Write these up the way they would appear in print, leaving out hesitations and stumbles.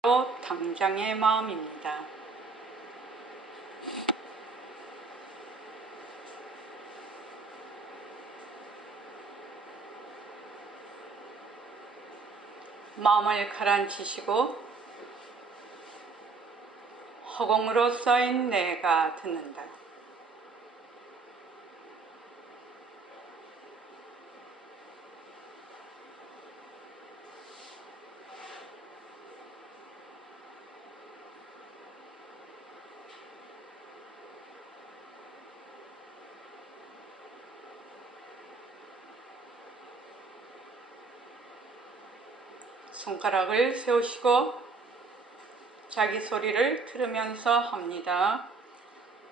당장의 마음입니다. 마음을 가라앉히시고 허공으로 쌓인 내가 듣는다. 손가락을 세우시고 자기 소리를 들으면서 합니다.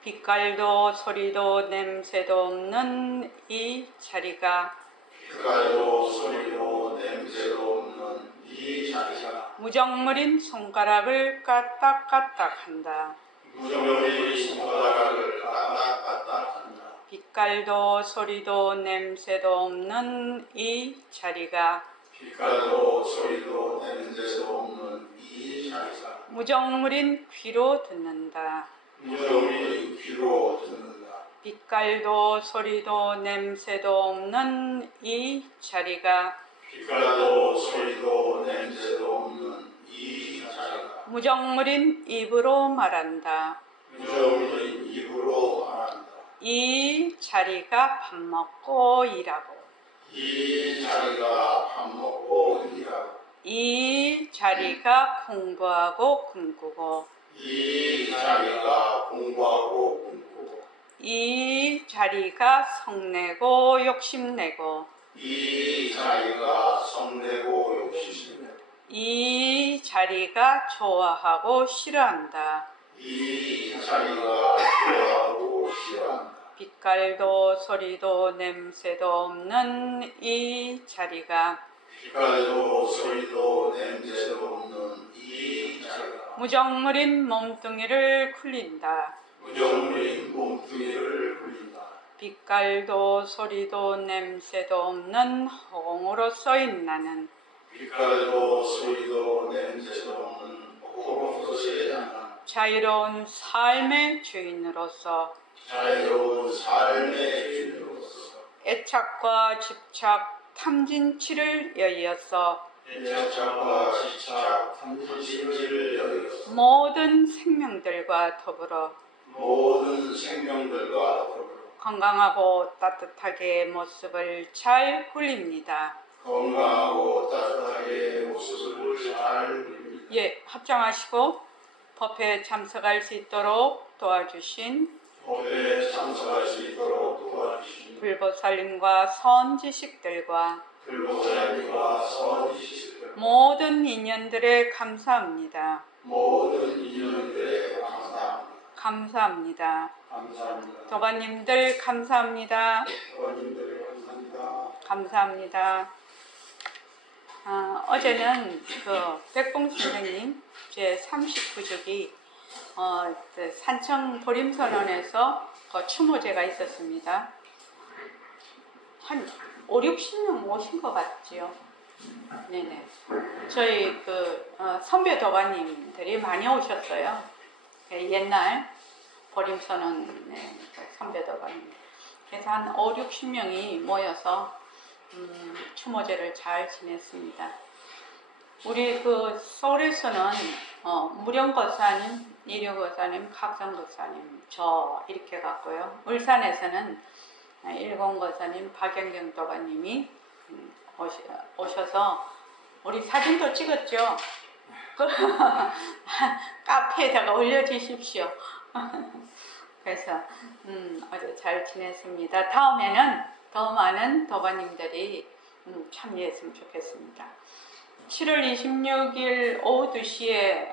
빛깔도 소리도 냄새도 없는 이 자리가 빛깔도 소리도 냄새도 없는 이 자리가 무정물인 손가락을 까딱까딱한다. 무정물인 손가락을 까딱까딱한다. 빛깔도 소리도 냄새도 없는 이 자리가 빛깔도 소리도 냄새도 없는 이 자리가 무정물인 귀로 듣는다. 무정물인 귀로 듣는다. 빛깔도 소리도 냄새도 없는 이 자리가 빛깔도 소리도 냄새도 없는 이 자리가 무정물인 입으로 말한다. 무정물인 입으로 말한다. 이 자리가 밥 먹고 일하고 이 자리가 밥 먹고 일하고 이 자리가 공부하고 꿈꾸고 이 자리가 공부하고 꿈꾸고 이 자리가 성내고 욕심내고 이 자리가 성내고 욕심내고 이 자리가 좋아하고 싫어한다. 이 자리가 좋아하고 싫어한다. 빛깔도 소리도 냄새도 없는 이 자리가 빛깔도 소리도 냄새도 없는 이 자리가 무정물인 몸뚱이를 굴린다. 무정물인 몸뚱이를 굴린다. 빛깔도 소리도 냄새도 없는 허공으로 쏘인 나는 빛깔도 소리도 냄새도 없는 허공으로서의 나는 자유로운 삶의 주인으로서 자유로운 삶의 주인으로서 애착과 집착, 탐진치를 여의어서 애착과 집착, 탐진치를 여의어서 모든 생명들과 더불어 모든 생명들과 더불어 건강하고 따뜻하게 모습을 잘 굴립니다. 건강하고 따뜻하게 모습을 잘 굴립니다. 예, 합장하시고 법회에 참석할 수 있도록 도와주신 법회에 참석할 수 있도록 도와주신 불보살님과 선지식들과 불보살님과 선지식들 모든 인연들에 감사합니다. 모든 인연들에 감사합니다. 감사합니다. 감사합니다. 도반님들 감사합니다. 도반님들 감사합니다. 감사합니다. 어제는 그 백봉 선생님 제 39주기 산청 보림선언에서 그 추모제가 있었습니다. 한 5, 60명 오신 것 같지요? 네네. 저희 선배 도반님들이 많이 오셨어요. 옛날 보림선언의 선배 도반님. 그래서 한 5, 60명이 모여서 추모제를 잘 지냈습니다. 우리 서울에서는 무령거사님, 이류거사님, 각성거사님 저 이렇게 갔고요. 울산에서는 일공거사님, 박영경 도가님이 오셔서 우리 사진도 찍었죠. 카페에다가 올려주십시오. 그래서 어제 잘 지냈습니다. 다음에는 더 많은 도가님들이 참여했으면 좋겠습니다. 7월 26일 오후 2시에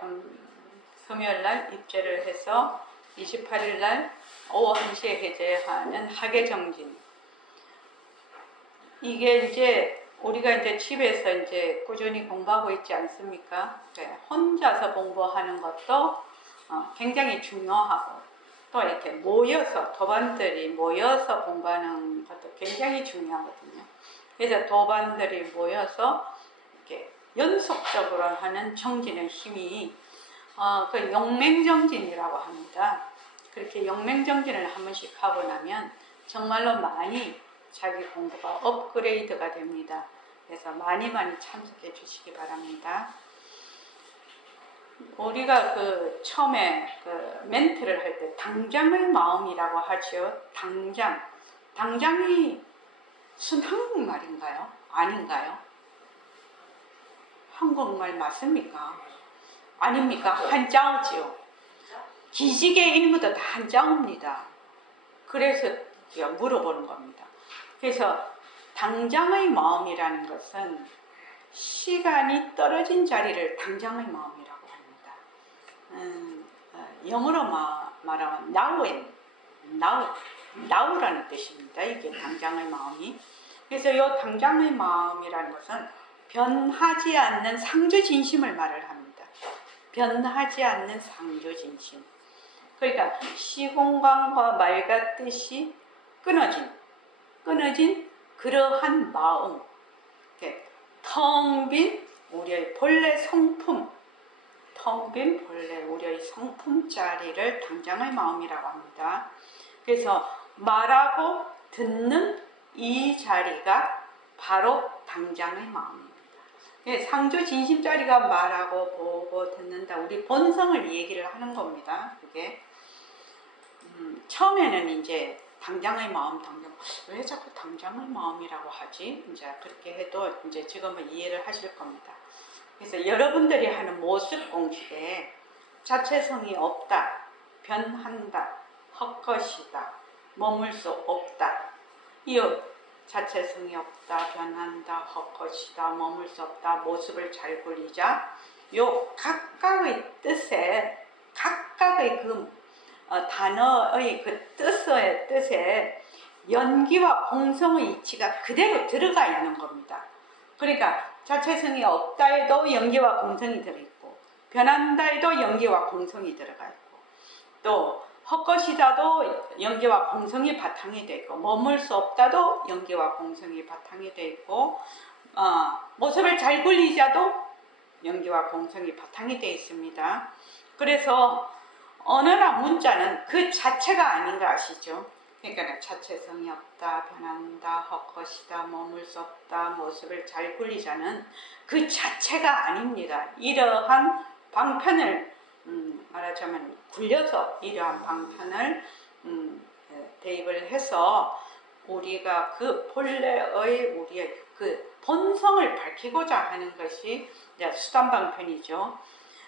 금요일날 입제를 해서 28일날 오후 1시에 해제하는 학예정진. 이게 이제 우리가 이제 집에서 이제 꾸준히 공부하고 있지 않습니까? 네, 혼자서 공부하는 것도 굉장히 중요하고 또 이렇게 모여서 도반들이 모여서 공부하는 것도 굉장히 중요하거든요. 그래서 도반들이 모여서 이렇게 연속적으로 하는 정진의 힘이 그 용맹정진이라고 합니다. 그렇게 용맹정진을 한 번씩 하고 나면 정말로 많이 자기 공부가 업그레이드가 됩니다. 그래서 많이 참석해 주시기 바랍니다. 우리가 그 처음에 그 멘트를 할 때 당장의 마음이라고 하죠. 당장이 순한국말인가요? 아닌가요? 한국말 맞습니까? 아닙니까? 한자어지요. 기지개 인구도 다 한자어입니다. 그래서 물어보는 겁니다. 그래서 당장의 마음이라는 것은 시간이 떨어진 자리를 당장의 마음이라고 합니다. 영어로 말하면 now라는 뜻입니다. 이게 당장의 마음이. 그래서 이 당장의 마음이라는 것은 변하지 않는 상주진심을 말을 합니다. 변하지 않는 상주진심. 그러니까 시공간과 맑았듯이 끊어진 그러한 마음, 텅 빈 우리의 본래 성품, 텅 빈 본래 우리의 성품자리를 당장의 마음이라고 합니다. 그래서 말하고 듣는 이 자리가 바로 당장의 마음입니다. 상주 진심자리가 말하고 보고 듣는다. 우리 본성을 얘기를 하는 겁니다. 그게 처음에는 이제 당장의 마음, 왜 자꾸 당장의 마음이라고 하지? 이제 그렇게 해도 이제 지금은 이해를 하실 겁니다. 그래서 여러분들이 하는 모습 공식에 자체성이 없다, 변한다, 헛것이다, 머물 수 없다. 이 자체성이 없다, 변한다, 헛것이다, 머물 수 없다, 모습을 잘 그리자. 요 각각의 뜻에, 각각의 그 단어의 그 뜻에 연기와 공성의 이치가 그대로 들어가 있는 겁니다. 그러니까 자체성이 없다 해도 연기와 공성이 들어있고, 변한다 해도 연기와 공성이 들어가 있고, 또 헛것이다도 연기와 공성이 바탕이 되어 있고, 머물 수 없다도 연기와 공성이 바탕이 되어 있고, 모습을 잘 굴리자도 연기와 공성이 바탕이 되어 있습니다. 그래서 언어나 문자는 그 자체가 아닌 거 아시죠? 그러니까 자체성이 없다, 변한다, 헛것이다, 머물 수 없다, 모습을 잘 굴리자는 그 자체가 아닙니다. 이러한 방편을 말하자면 굴려서 이러한 방편을 대입을 해서 우리가 그 본래의 우리의 그 본성을 밝히고자 하는 것이 수단 방편이죠.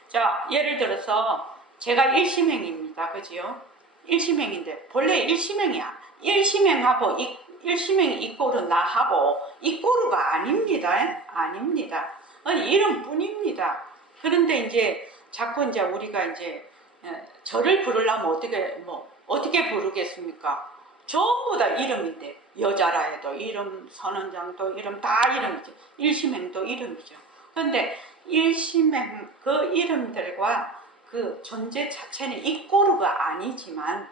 자, 예를 들어서 제가 일심행입니다. 그지요? 일심행인데 본래 일심행이야. 일심행하고 일심행이 이꼬르 나하고 이꼬르가 아닙니다. 아닙니다. 아니 이름뿐입니다. 그런데 이제 자꾸 이제 우리가 이제 저를 부르려면 어떻게 부르겠습니까? 전부 다 이름인데 여자라 해도 이름, 선원장도 이름, 다 이름이죠. 일심행도 이름이죠. 그런데 일심행 그 이름들과 그 존재 자체는 이꼬르가 아니지만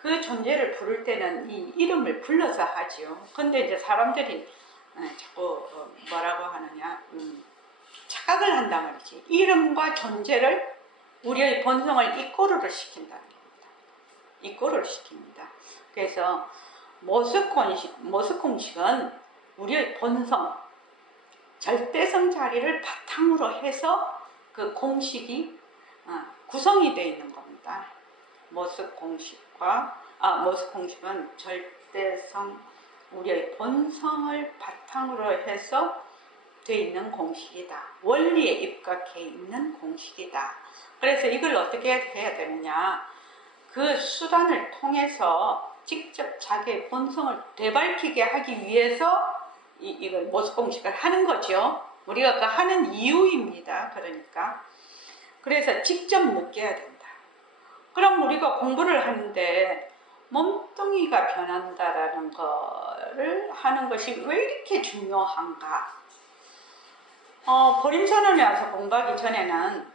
그 존재를 부를 때는 이 이름을 불러서 하지요. 근데 이제 사람들이 자꾸 뭐라고 하느냐, 착각을 한단 말이지. 이름과 존재를 우리의 본성을 이꼬르를 시킨다는 겁니다. 이꼬르를 시킵니다. 그래서 모습공식은 우리의 본성, 절대성 자리를 바탕으로 해서 그 공식이 구성이 되어 있는 겁니다. 모습공식은 절대성, 우리의 본성을 바탕으로 해서 되어 있는 공식이다. 원리에 입각해 있는 공식이다. 그래서 이걸 어떻게 해야 되느냐? 그 수단을 통해서 직접 자기의 본성을 되밝히게 하기 위해서 이걸 모습공식을 하는 거죠. 우리가 그 하는 이유입니다. 그러니까. 그래서 직접 느껴야 된다. 그럼 우리가 공부를 하는데 몸뚱이가 변한다라는 거를 하는 것이 왜 이렇게 중요한가? 보림선언에 와서 공부하기 전에는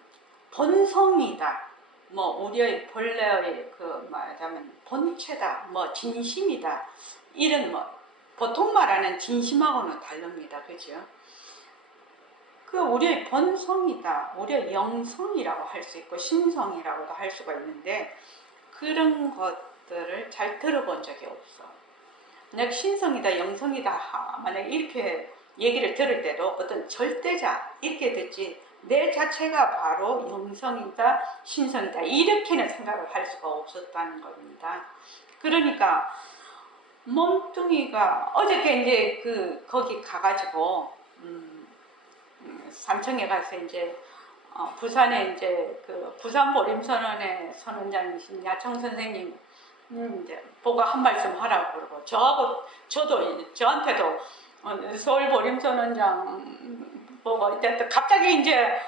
본성이다. 우리의 본래의 말하자면 본체다. 진심이다. 이런 보통 말하는 진심하고는 다릅니다. 그죠? 그 우리의 본성이다, 우리의 영성이라고 할 수 있고 신성이라고도 할 수가 있는데 그런 것들을 잘 들어본 적이 없어. 만약 신성이다, 영성이다, 만약 이렇게 얘기를 들을 때도 어떤 절대자 이렇게 듣지 내 자체가 바로 영성이다, 신성이다 이렇게는 생각을 할 수가 없었다는 겁니다. 그러니까 몸뚱이가 어저께 이제 거기 가가지고 삼청에 가서 이제 부산에 이제 부산 보림선언의 선원장이신 야청 선생님 이제 보고 한 말씀 하라고 그러고 저한테도 서울 보림선언장 보고 이제 갑자기 이제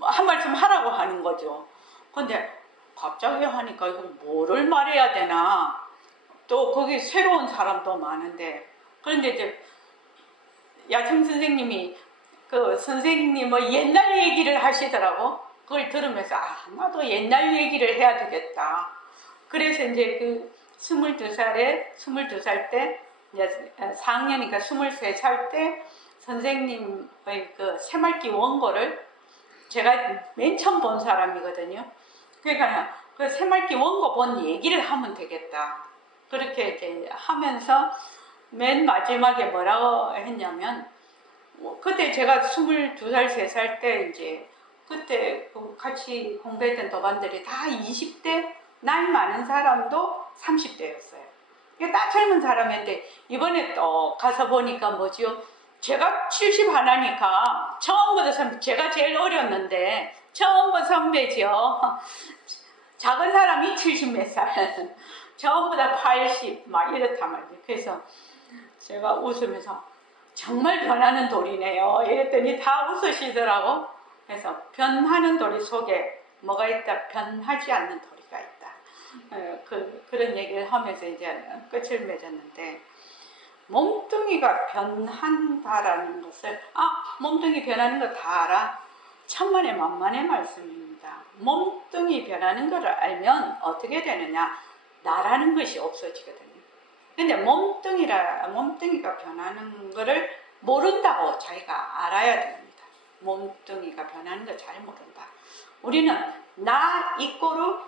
한 말씀 하라고 하는 거죠. 근데 갑자기 하니까 이거 뭐를 말해야 되나? 또 거기 새로운 사람도 많은데 그런데 이제 야청 선생님이 선생님의 옛날 얘기를 하시더라고. 그걸 들으면서 나도 옛날 얘기를 해야 되겠다. 그래서 이제 22살 때 이제 4학년이니까 23살 때 선생님의 새말기 원고를 제가 맨 처음 본 사람이거든요. 그러니까 그 새말기 원고 본 얘기를 하면 되겠다. 그렇게 이제 하면서 맨 마지막에 뭐라고 했냐면 그때 제가 22살, 3살 때 이제 그때 같이 공부했던 도반들이 다 20대, 나이 많은 사람도 30대였어요. 딱 젊은 사람인데 이번에 또 가서 보니까 뭐죠? 제가 70 하나니까 처음부터 선배, 제가 제일 어렸는데 처음부터 선배죠. 작은 사람이 70 몇 살, 전부 다 80 막 이렇단 말이에요. 그래서 제가 웃으면서 정말 변하는 돌이네요 이랬더니 다 웃으시더라고. 그래서 변하는 돌이 속에 뭐가 있다? 변하지 않는 도리가 있다. 그런 얘기를 하면서 이제 끝을 맺었는데 몸뚱이가 변한다라는 것을 몸뚱이 변하는 거 다 알아? 천만의 만만의 말씀입니다. 몸뚱이 변하는 것을 알면 어떻게 되느냐? 나라는 것이 없어지거든요. 근데 몸뚱이가 변하는 것을 모른다고 자기가 알아야 됩니다. 몸뚱이가 변하는 걸 잘 모른다. 우리는 나 이꼬르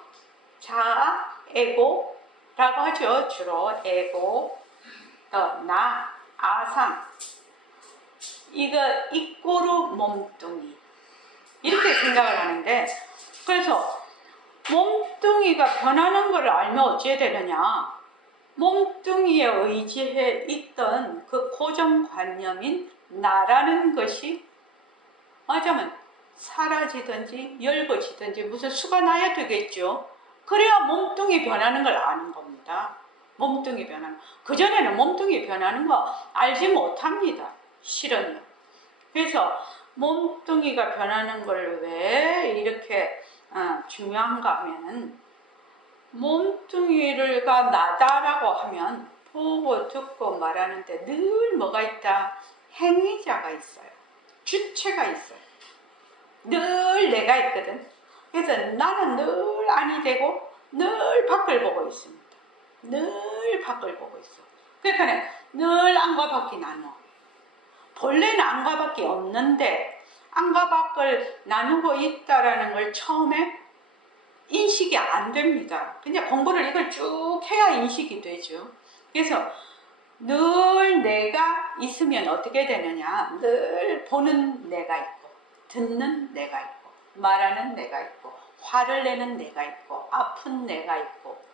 자아, 에고라고 하죠. 주로 에고, 나, 아상, 이거 이꼬르 몸뚱이 이렇게 생각을 하는데 그래서 몸뚱이가 변하는 걸 알면 어찌해야 되느냐? 몸뚱이에 의지해 있던 그 고정관념인 나라는 것이 맞으면 사라지든지 엷어지든지 무슨 수가 나야 되겠죠. 그래야 몸뚱이 변하는 걸 아는 겁니다. 몸뚱이 변하는 그전에는 몸뚱이 변하는 거 알지 못합니다. 실은요. 그래서 몸뚱이가 변하는 걸 왜 이렇게 중요한가 하면은 몸뚱이가 나다라고 하면 보고 듣고 말하는데 늘 뭐가 있다? 행위자가 있어요. 주체가 있어요. 늘 내가 있거든. 그래서 나는 늘 아니 되고 늘 밖을 보고 있습니다. 늘 밖을 보고 있어. 그러니까 늘 안과 밖이 나눠. 본래는 안과 밖이 없는데 안과 밖을 나누고 있다라는 걸 처음에 인식이 안 됩니다. 그냥 공부를 이걸 쭉 해야 인식이 되죠. 그래서 늘 내가 있으면 어떻게 되느냐? 늘 보는 내가 있고, 듣는 내가 있고, 말하는 내가 있고, 화를 내는 내가 있고, 아픈 내가 있고,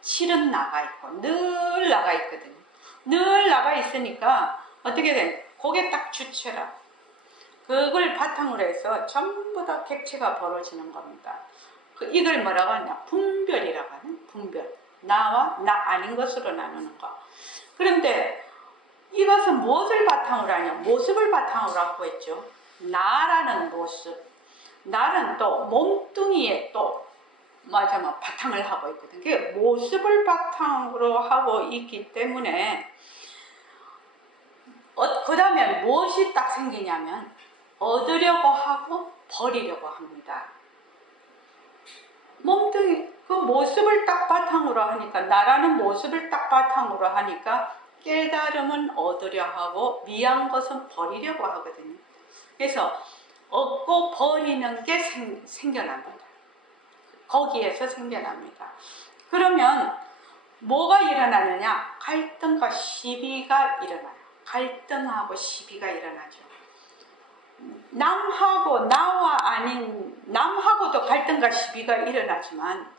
싫은 나가 있고, 늘 나가 있거든요. 늘 나가 있으니까 어떻게 돼? 그게 딱 주체라. 그걸 바탕으로 해서 전부 다 객체가 벌어지는 겁니다. 이걸 뭐라고 하냐? 분별이라고 하는 분별. 나와 나 아닌 것으로 나누는 거. 그런데 이것은 무엇을 바탕으로 하냐? 모습을 바탕으로 하고 있죠. 나라는 모습. 나는 또 몸뚱이에 또 바탕을 하고 있거든. 그게 모습을 바탕으로 하고 있기 때문에 그 다음에 무엇이 딱 생기냐면 얻으려고 하고 버리려고 합니다. 몸뚱이 그 모습을 딱 바탕으로 하니까 나라는 모습을 딱 바탕으로 하니까 깨달음은 얻으려 하고 미한 것은 버리려고 하거든요. 그래서 얻고 버리는 게 생겨납니다. 거기에서 생겨납니다. 그러면 뭐가 일어나느냐? 갈등과 시비가 일어나요. 갈등하고 시비가 일어나죠. 남하고 나와 아닌 남하고도 갈등과 시비가 일어나지만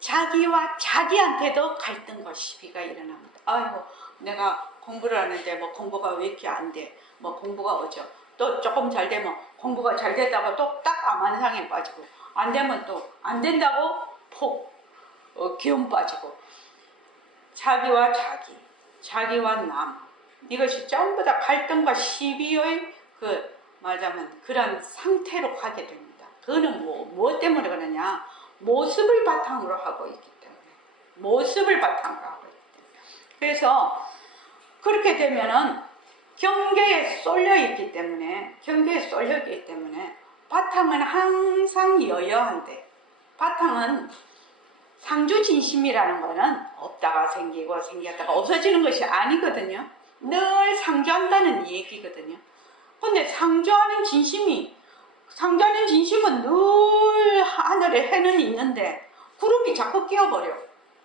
자기와 자기한테도 갈등과 시비가 일어납니다. 아이고 내가 공부를 하는데 뭐 공부가 왜 이렇게 안 돼? 뭐 공부가 어쩌? 또 조금 잘 되면 공부가 잘 됐다고 또 딱 암환상에 빠지고 안 되면 또 안 된다고 기운 빠지고 자기와 자기, 자기와 남 이것이 전부 다 갈등과 시비의 말하자면 그런 상태로 가게 됩니다. 그거는 뭐 때문에 그러냐? 모습을 바탕으로 하고 있기 때문에. 모습을 바탕으로 하고 있기 때문에. 그래서 그렇게 되면은 경계에 쏠려 있기 때문에 바탕은 항상 여여한데 바탕은 상주진심이라는 거는 없다가 생기고 생겼다가 없어지는 것이 아니거든요. 늘 상주한다는 얘기거든요. 근데 상주하는 진심은 늘 하늘에 해는 있는데 구름이 자꾸 끼어버려.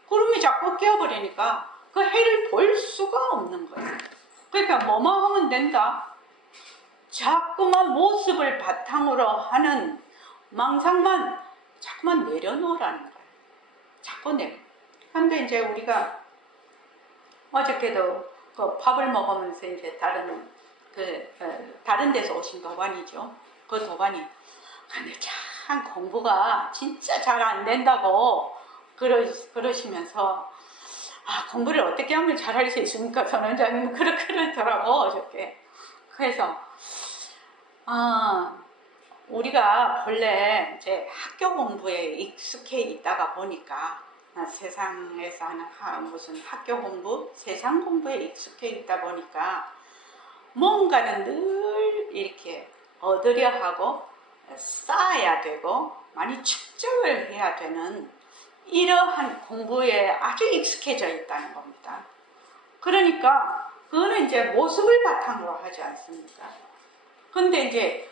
구름이 자꾸 끼어버리니까 그 해를 볼 수가 없는 거예요. 그러니까 뭐만 하면 된다. 자꾸만 모습을 바탕으로 하는 망상만 자꾸만 내려놓으라는 거예요. 자꾸 내려. 근데 이제 우리가 어저께도 그 밥을 먹으면서 이제 다른 데서 오신 도반이죠. 그 도반이 근데 참 공부가 진짜 잘 안 된다고 그러시면서 공부를 어떻게 하면 잘할 수 있습니까? 선원장님 그러더라고 어저께. 그래서 우리가 본래 이제 학교 공부에 익숙해 있다가 보니까 세상에서 하는 무슨 학교 공부, 세상 공부에 익숙해 있다 보니까 뭔가는 늘 이렇게 얻으려 하고 쌓아야 되고 많이 축적을 해야 되는 이러한 공부에 아주 익숙해져 있다는 겁니다. 그러니까 그거는 이제 모습을 바탕으로 하지 않습니까? 근데 이제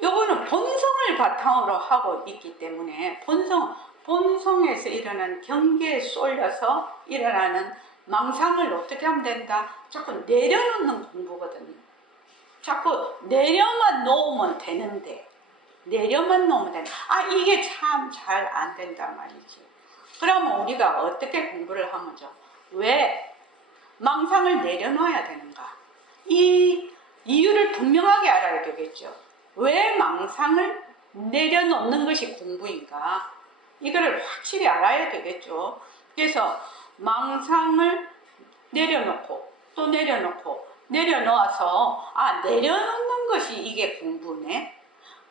요거는 본성을 바탕으로 하고 있기 때문에 본성에서 일어나는 경계에 쏠려서 일어나는 망상을 어떻게 하면 된다? 자꾸 내려놓는 공부거든요. 자꾸 내려만 놓으면 되는데 이게 참 잘 안 된단 말이지. 그러면 우리가 어떻게 공부를 하면죠? 왜 망상을 내려놓아야 되는가? 이 이유를 분명하게 알아야 되겠죠. 왜 망상을 내려놓는 것이 공부인가? 이거를 확실히 알아야 되겠죠. 그래서 망상을 내려놓고 또 내려놓아서 내려놓는 것이 이게 공부네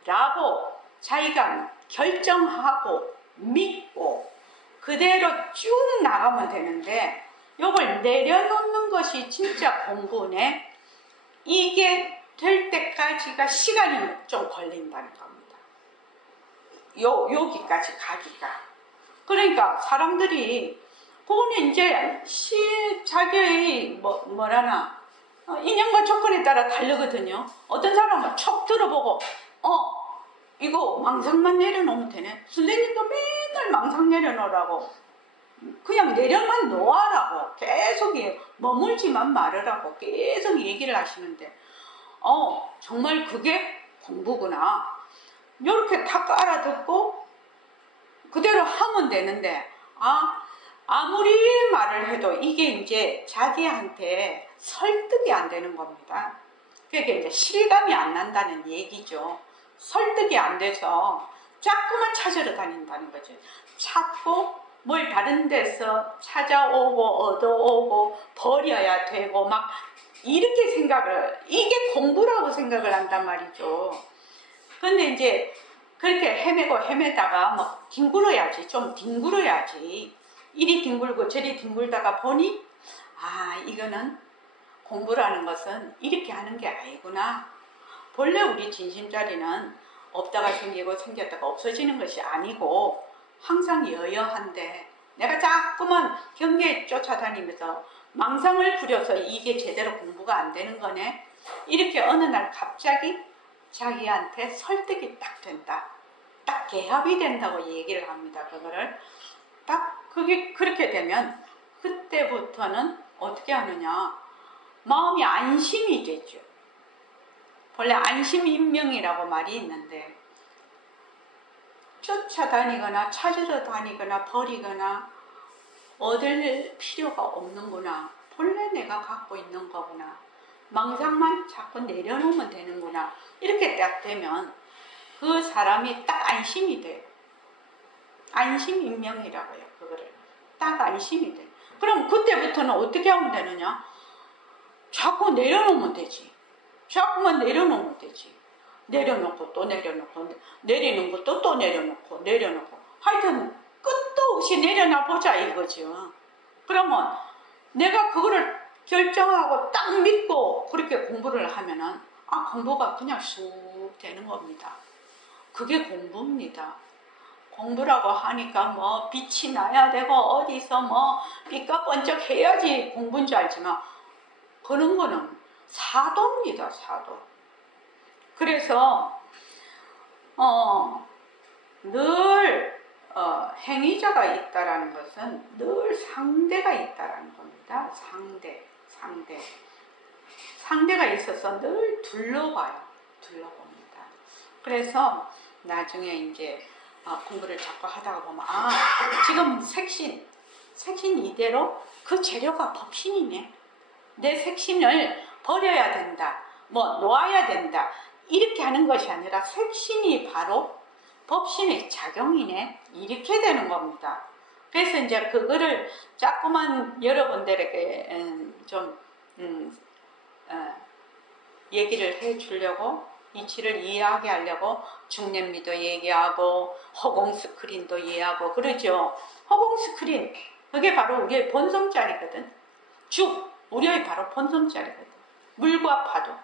라고 자기가 결정하고 믿고 그대로 쭉 나가면 되는데 이걸 내려놓는 것이 진짜 공부네. 이게 될 때까지가 시간이 좀 걸린다는 겁니다. 여기까지 가기가. 그러니까 사람들이 그거는 이제 자기의 인연과 조건에 따라 다르거든요. 어떤 사람은 척 들어보고 이거 망상만 내려놓으면 되네. 선생님도 맨날 망상 내려놓으라고 그냥 내려만 놓아라고 계속 머물지만 말으라고 계속 얘기를 하시는데 정말 그게 공부구나. 이렇게 딱 알아듣고 그대로 하면 되는데 아무리 말을 해도 이게 이제 자기한테 설득이 안 되는 겁니다. 그러니까 이제 실감이 안 난다는 얘기죠. 설득이 안 돼서 자꾸만 찾으러 다닌다는 거죠. 찾고 뭘 다른 데서 찾아오고 얻어오고 버려야 되고 막 이렇게 이게 공부라고 생각을 한단 말이죠. 근데 이제 그렇게 헤매다가 좀 뒹굴어야지. 이리 뒹굴고 저리 뒹굴다가 보니 이거는 공부라는 것은 이렇게 하는 게 아니구나. 본래 우리 진심자리는 없다가 생기고 생겼다가 없어지는 것이 아니고 항상 여여한데 내가 자꾸만 경계에 쫓아다니면서 망상을 부려서 이게 제대로 공부가 안 되는 거네. 이렇게 어느 날 갑자기 자기한테 설득이 딱 된다. 딱 개합이 된다고 얘기를 합니다. 그거를 딱 그게 그렇게 되면 그때부터는 어떻게 하느냐, 마음이 안심이 되죠. 원래 안심인명이라고 말이 있는데 쫓아다니거나 찾으러 다니거나 버리거나 얻을 필요가 없는구나. 본래 내가 갖고 있는 거구나. 망상만 자꾸 내려놓으면 되는구나. 이렇게 딱 되면 그 사람이 딱 안심이 돼요. 안심인명이라고 해요. 그거를 딱 안심이 돼. 그럼 그때부터는 어떻게 하면 되느냐? 자꾸 내려놓으면 되지. 자꾸만 내려놓으면 되지. 내려놓고 또 내려놓고 내리는 것도 또 내려놓고 내려놓고 하여튼 끝도 없이 내려놔 보자 이거죠. 그러면 내가 그거를 결정하고 딱 믿고 그렇게 공부를 하면은 공부가 그냥 쑥 되는 겁니다. 그게 공부입니다. 공부라고 하니까 뭐 빛이 나야 되고 어디서 뭐 빛과 번쩍 해야지 공부인 줄 알지만 그런 거는 사도입니다. 사도. 그래서 늘 행위자가 있다라는 것은 늘 상대가 있다라는 겁니다. 상대가 있어서 늘 둘러봅니다. 그래서 나중에 이제 공부를 자꾸 하다가 보면 지금 색신 이대로 그 재료가 법신이네. 내 색신을 버려야 된다. 뭐 놓아야 된다. 이렇게 하는 것이 아니라 색신이 바로 법신의 작용이네. 이렇게 되는 겁니다. 그래서 이제 그거를 자꾸만 여러분들에게 좀 얘기를 해 주려고 이치를 이해하게 하려고 중년미도 얘기하고 허공 스크린도 이해하고 그러죠. 허공 스크린 그게 바로 우리의 본성자리거든. 우리의 바로 본성자리거든. 물과 파도,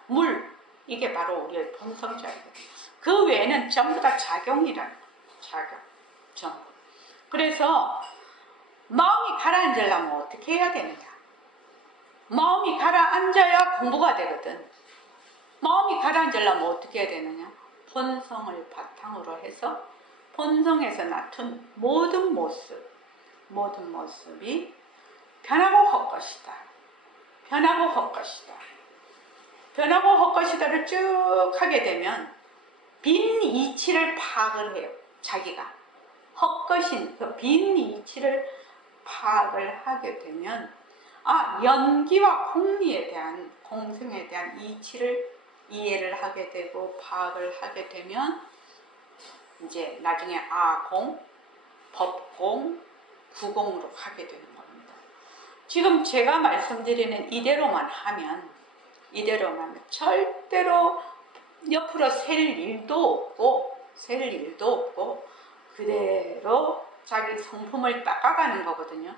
이게 바로 우리의 본성자리거든. 그 외에는 전부 다 작용이라는 거예요. 전부. 그래서 마음이 가라앉으려면 어떻게 해야 되느냐? 마음이 가라앉아야 공부가 되거든. 마음이 가라앉으려면 어떻게 해야 되느냐? 본성을 바탕으로 해서 본성에서 나툰 모든 모습이 변하고 헛것이다. 변하고 헛것이다를 쭉 하게 되면 빈 이치를 파악을 해요. 자기가 헛것인 그 빈 이치를 파악을 하게 되면 연기와 공리에 대한 공생에 대한 이치를 이해를 하게 되고 파악을 하게 되면 이제 나중에 아공, 법공, 구공으로 가게 되는 겁니다. 지금 제가 말씀드리는 이대로만 하면 절대로 옆으로 셀 일도 없고 그대로 자기 성품을 닦아가는 거거든요.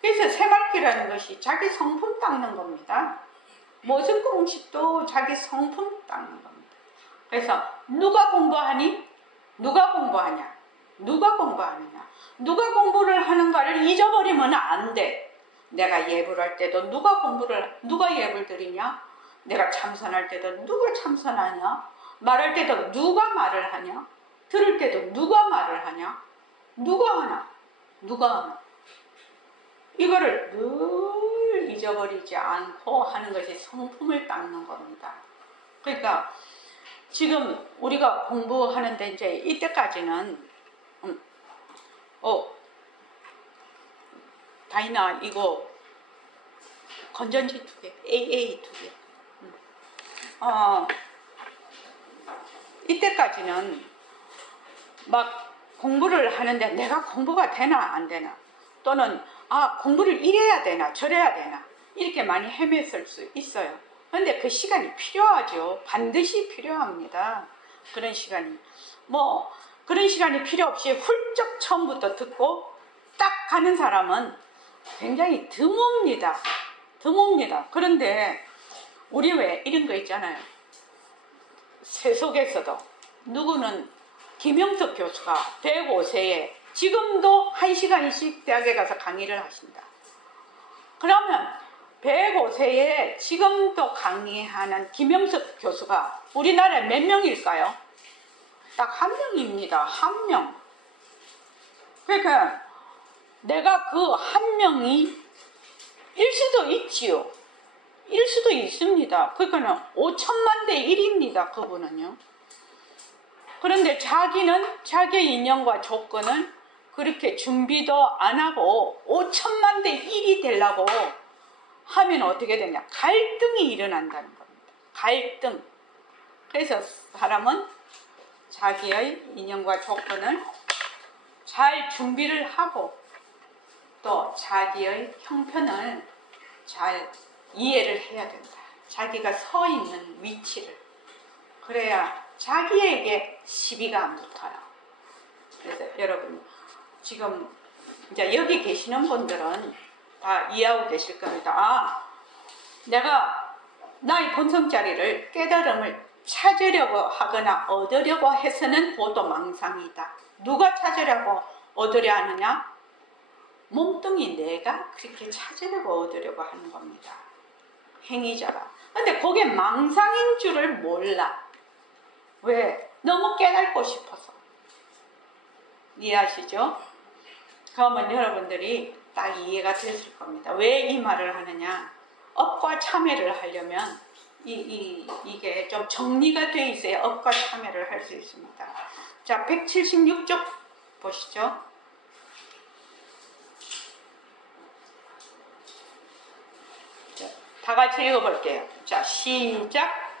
그래서 새맑기라는 것이 자기 성품 닦는 겁니다. 모든 공식도 자기 성품 닦는 겁니다. 그래서 누가 공부하냐? 누가 공부를 하는가를 잊어버리면 안 돼. 내가 예불 할 때도 누가 예불 드리냐? 내가 참선할 때도 누가 참선하냐? 말할 때도 누가 말을 하냐? 들을 때도 누가 말을 하냐? 누가 하나? 이거를 늘 잊어버리지 않고 하는 것이 성품을 닦는 겁니다. 그러니까 지금 우리가 공부하는데 이제 이때까지는 다이나 이거 건전지 2개, AA 2개. 이때까지는 막 공부를 하는데 내가 공부가 되나 안 되나 또는 공부를 이래야 되나 저래야 되나 이렇게 많이 헤맸을 수 있어요. 그런데 그 시간이 필요하죠. 반드시 필요합니다. 그런 시간이 그런 시간이 필요 없이 훌쩍 처음부터 듣고 딱 가는 사람은 굉장히 드뭅니다. 그런데 우리 왜 이런 거 있잖아요. 세속에서도 누구는 김영석 교수가 105세에 지금도 1시간씩 대학에 가서 강의를 하신다. 그러면 105세에 지금도 강의하는 김영석 교수가 우리나라에 몇 명일까요? 딱 한 명입니다. 한 명. 그러니까 내가 그 한 명이 일 수도 있지요. 일 수도 있습니다. 그러니까 5천만 대 1입니다. 그분은요. 그런데 자기는 자기의 인연과 조건을 그렇게 준비도 안 하고 5천만 대 1이 되려고 하면 어떻게 되냐? 갈등이 일어난다는 겁니다. 갈등. 그래서 사람은 자기의 인연과 조건을 잘 준비를 하고 또 자기의 형편을 잘 이해를 해야 된다. 자기가 서 있는 위치를. 그래야 자기에게 시비가 안 붙어요. 그래서 여러분 지금 이제 여기 계시는 분들은 다 이해하고 계실 겁니다. 아, 내가 나의 본성자리를 깨달음을 찾으려고 하거나 얻으려고 해서는 그것도 망상이다. 누가 찾으려고 얻으려 하느냐? 몸뚱이 내가 그렇게 찾으려고 얻으려고 하는 겁니다. 행위자가. 근데 그게 망상인 줄을 몰라. 왜? 너무 깨닫고 싶어서. 이해하시죠? 그러면 여러분들이 딱 이해가 되실 겁니다. 왜 이 말을 하느냐? 업과 참회를 하려면 이게 좀 정리가 돼 있어야 업과 참회를 할 수 있습니다. 자, 176쪽 보시죠. 자, 다 같이 읽어볼게요. 자, 시작.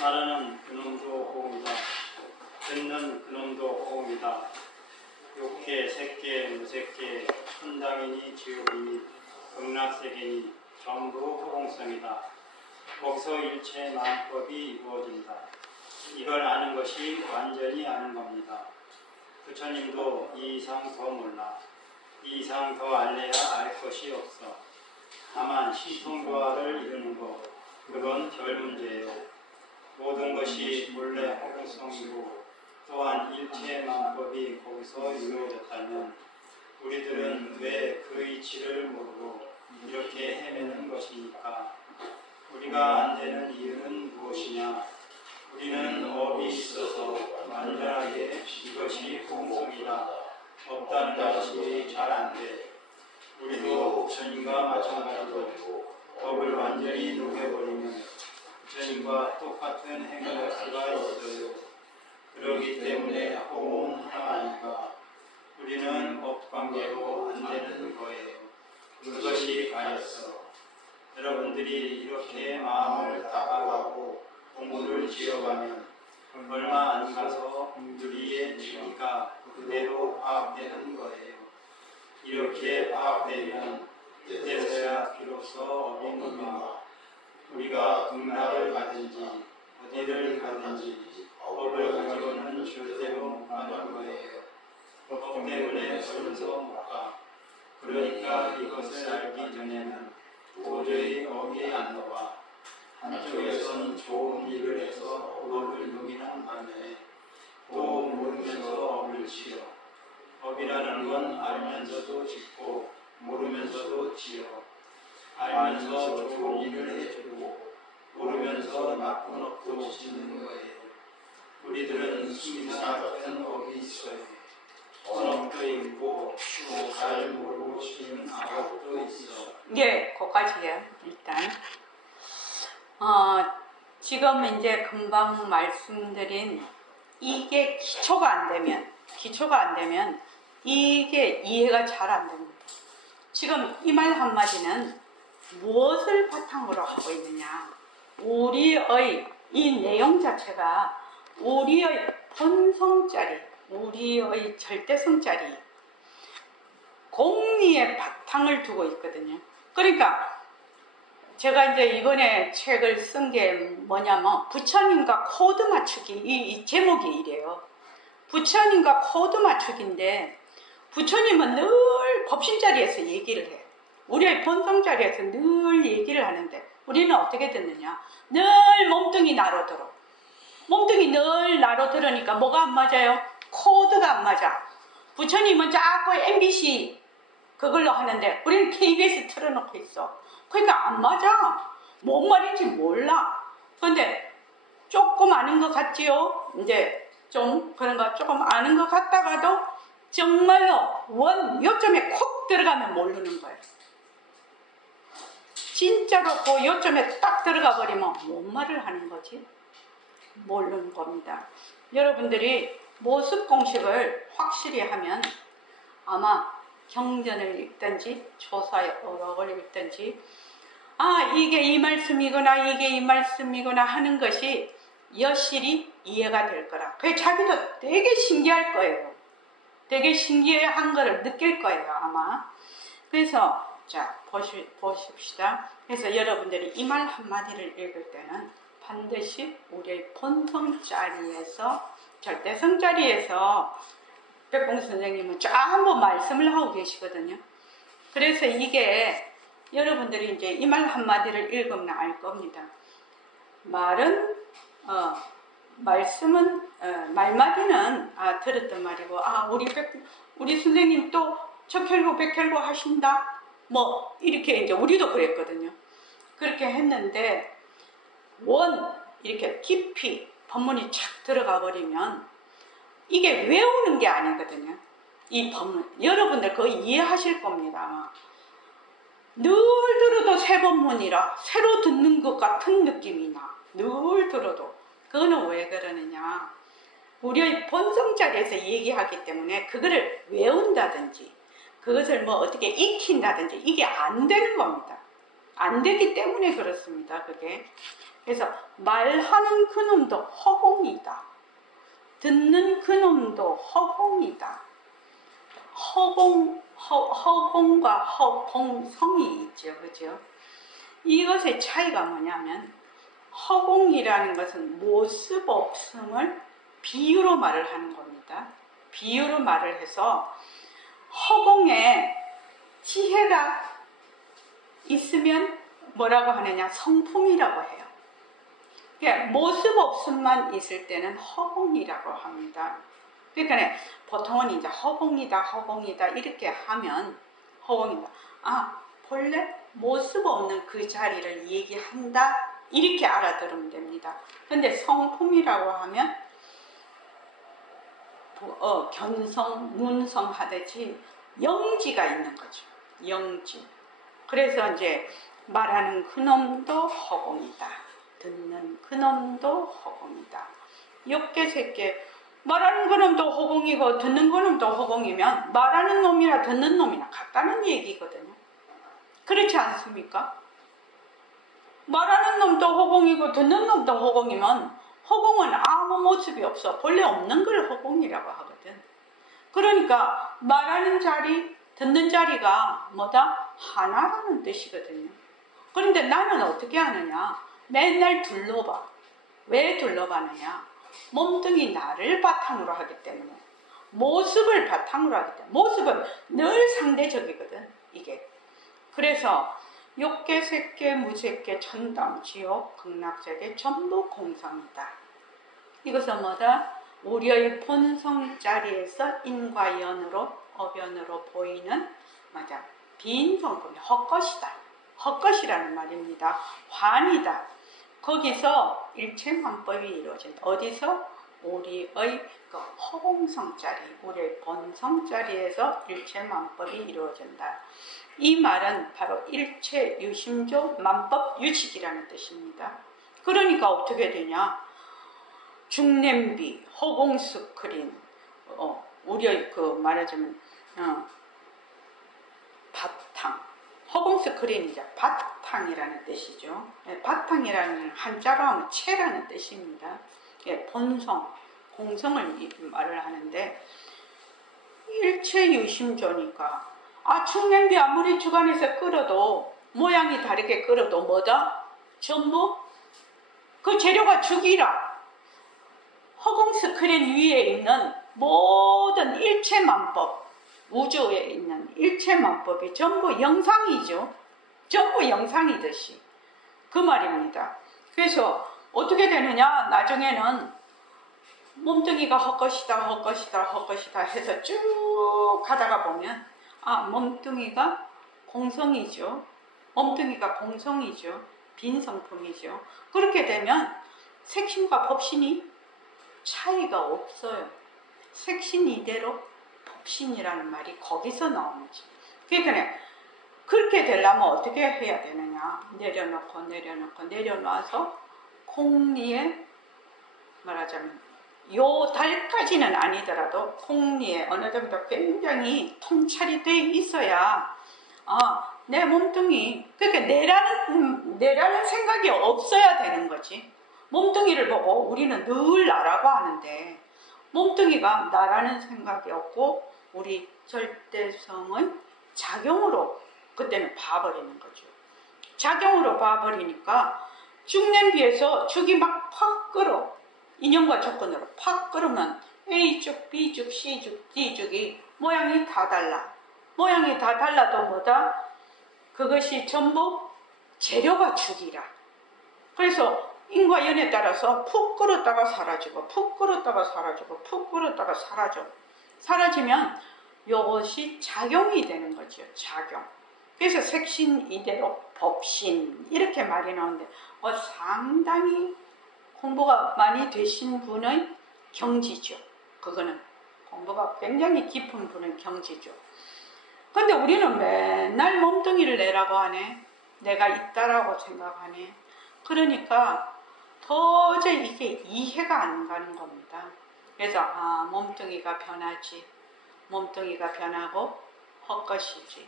말하는 그놈도 호흡이다. 듣는 그놈도 호흡이다. 욕계, 색계, 무색계, 천당이니 지옥이니 극락세계니 전부 호공성이다. 거기서 일체 마음법이 이루어진다. 이걸 아는 것이 완전히 아는 겁니다. 부처님도 이 이상 더 몰라. 이 이상 더 알래야 알 것이 없어. 다만 신통조화를 이루는 것, 그건 별 문제예요. 모든 것이 본래 호공성이고 또한 일체의 마음법이 거기서 이루어졌다면 우리들은 왜 그 이치를 모르고 이렇게 헤매는 것입니까? 우리가 안 되는 이유는 무엇이냐? 우리는 업이 있어서 완전하게 이것이 공성이다. 없다는 것이 잘 안 돼. 우리도 부처님과 마찬가지로 업을 완전히 녹여버리면 부처님과 똑같은 행을 할 수가 있어요. 그렇기 때문에 호흡은 하나니까 우리는 업관계로 안 되는 거예요. 그것이 가였어. 여러분들이 이렇게 마음을 다가가고 공부를 지어가면 얼마 안 가서 우리의 진리가 그대로 파악되는 거예요. 이렇게 파악되면 그때서야 비로소 어린놈이가 우리가 극락을 가든지 어디를 가든지 업을 가지고는 절대로 못 가는 거예요. 법 때문에 어려서 못 가. 그러니까 이것을 알기 전에는 도저히 업이 안 나와. 한쪽에선 좋은 일을 해서 업을 누기는 반면에 또 모르면서 업을 지어. 업이라는 건 알면서도 짓고 모르면서도 지어. 알면서 좋은 일을 해주고 모르면서 나쁜 업도 짓는 거예요. 우리들은 수미사 같은 업이 있어요. 언업도 있고 또 잘 모르고 지는 악업도 있어. 예, 거기까지예요. 일단 지금 이제 금방 말씀드린 이게 기초가 안 되면 이게 이해가 잘 안 됩니다. 지금 이 말 한마디는 무엇을 바탕으로 하고 있느냐? 우리의 이 내용 자체가 우리의 본성짜리, 우리의 절대성짜리 공리의 바탕을 두고 있거든요. 그러니까 제가 이제 이번에 책을 쓴 게 뭐냐면 부처님과 코드 맞추기, 이 제목이 이래요. 부처님과 코드 맞추기인데 부처님은 늘 법신자리에서 얘기를 해요. 우리의 본성자리에서 늘 얘기를 하는데 우리는 어떻게 듣느냐? 늘 몸뚱이 나로 들어. 몸뚱이 늘 나로 들으니까 뭐가 안 맞아요? 코드가 안 맞아. 부처님은 자꾸 MBC 그걸로 하는데 우리는 KBS 틀어놓고 있어. 그러니까 안 맞아. 뭔 말인지 몰라. 그런데 조금 아는 것 같지요? 이제 좀 그런 거 조금 아는 것 같다가도 정말로 원 요점에 콕 들어가면 모르는 거예요. 진짜로 그 요점에 딱 들어가 버리면 뭔 말을 하는 거지? 모르는 겁니다. 여러분들이 모습 공식을 확실히 하면 아마 경전을 읽든지 조사어록을 읽든지 이게 이 말씀이구나 이게 이 말씀이구나 하는 것이 여실히 이해가 될 거라. 그게 자기도 되게 신기할 거예요. 되게 신기한 거를 느낄 거예요 아마. 그래서 자 보십시다. 그래서 여러분들이 이 말 한마디를 읽을 때는 반드시 우리의 본성자리에서 절대성자리에서 백봉 선생님은 전부 말씀을 하고 계시거든요. 그래서 이게 여러분들이 이제 이 말 한마디를 읽으면 알 겁니다. 말은 말씀은 말마디는 들었던 말이고 우리 선생님 또 척혈고 백혈고 하신다 뭐 이렇게 이제 우리도 그랬거든요. 그렇게 했는데 이렇게 깊이 법문이 착 들어가 버리면 이게 외우는 게 아니거든요. 이 법문 여러분들 거의 이해하실 겁니다. 아마. 늘 들어도 새 법문이라 새로 듣는 것 같은 느낌이 나. 늘 들어도. 그거는 왜 그러느냐. 우리의 본성자리에서 얘기하기 때문에 그거를 외운다든지 그것을 뭐 어떻게 익힌다든지 이게 안 되는 겁니다. 안 되기 때문에 그렇습니다. 그게. 그래서 말하는 그놈도 허공이다. 듣는 그놈도 허공이다. 허공과 허공성이 있죠. 그죠? 이것의 차이가 뭐냐면 허공이라는 것은 모습 없음을 비유로 말을 하는 겁니다. 비유로 말을 해서 허공에 지혜가 있으면 뭐라고 하느냐? 성품이라고 해요. 그러니까 모습 없음만 있을 때는 허공이라고 합니다. 그러니까 보통은 이제 허공이다 이렇게 하면 허공이다. 본래 모습 없는 그 자리를 얘기한다 이렇게 알아들으면 됩니다. 근데 성품이라고 하면 견성, 문성 하듯이 영지가 있는 거죠. 영지. 그래서 이제 말하는 그놈도 허공이다. 듣는 그놈도 허공이다. 욕계새끼 말하는 그놈도 허공이고 듣는 그놈도 허공이면 말하는 놈이나 듣는 놈이나 같다는 얘기거든요. 그렇지 않습니까? 말하는 놈도 허공이고 듣는 놈도 허공이면 허공은 아무 모습이 없어. 본래 없는 걸 허공이라고 하거든. 그러니까 말하는 자리, 듣는 자리가 뭐다? 하나라는 뜻이거든요. 그런데 나는 어떻게 하느냐? 맨날 둘러봐. 왜 둘러봐느냐? 몸뚱이 나를 바탕으로 하기 때문에. 모습을 바탕으로 하기 때문에. 모습은 늘 상대적이거든. 이게. 그래서 욕계, 색계, 무색계, 천당, 지옥, 극락세계 전부 공성이다. 이것은 뭐다? 우리의 본성자리에서 인과 연으로 어변으로 보이는 빈 성품이 헛것이다. 헛것이라는 말입니다. 환이다. 거기서 일체만법이 이루어진다. 어디서? 우리의 그 허공성자리, 우리의 본성자리에서 일체만법이 이루어진다. 이 말은 바로 일체유심조 만법유식이라는 뜻입니다. 그러니까 어떻게 되냐? 중냄비, 허공스크린, 우리의 그 말하자면 바탕, 허공스크린이자 바탕이라는 뜻이죠. 바탕이라는 한자로 하면 체라는 뜻입니다. 본성, 공성을 말을 하는데 일체유심조니까 중냄비 아무리 주간에서 끓여도 모양이 다르게 끓여도 뭐다? 전부 그 재료가 죽이라. 허공스크린 위에 있는 모든 일체만법, 우주에 있는 일체만법이 전부 영상이죠. 전부 영상이듯이 그 말입니다. 그래서 어떻게 되느냐? 나중에는 몸뚱이가 헛것이다 해서 쭉 가다가 보면 몸뚱이가 공성이죠. 몸뚱이가 공성이죠. 빈성품이죠. 그렇게 되면 색신과 법신이 차이가 없어요. 색신 이대로 법신이라는 말이 거기서 나오는 거지. 그러니까 그렇게 되려면 어떻게 해야 되느냐. 내려놓아서 공리에 말하자면 요 달까지는 아니더라도 공리에 어느 정도 굉장히 통찰이 돼 있어야 내 몸뚱이, 그러니까 내라는 생각이 없어야 되는 거지. 몸뚱이를 보고 우리는 늘 나라고 하는데 몸뚱이가 나라는 생각이 없고 우리 절대성의 작용으로 그때는 봐버리는 거죠. 작용으로 봐버리니까 죽냄비에서 죽이 막 팍 끓어. 인연과 조건으로 팍 끓으면 A죽, B죽, C죽, D죽이 모양이 다 달라. 모양이 다 달라도 뭐다? 그것이 전부 재료가 죽이라. 그래서 인과 연에 따라서 푹 끓었다가 사라지고 푹 끓었다가 사라지고 푹 끓었다가 사라지면 이것이 작용이 되는 거죠. 작용. 그래서 색신 이대로 법신 이렇게 말이 나오는데 상당히 공부가 많이 되신 분의 경지죠. 그거는 공부가 굉장히 깊은 분의 경지죠. 근데 우리는 맨날 몸뚱이를 내라고 하네. 내가 있다라고 생각하네. 그러니까 도저히 이게 이해가 안 가는 겁니다. 그래서 몸뚱이가 변하지. 몸뚱이가 변하고 헛것이지.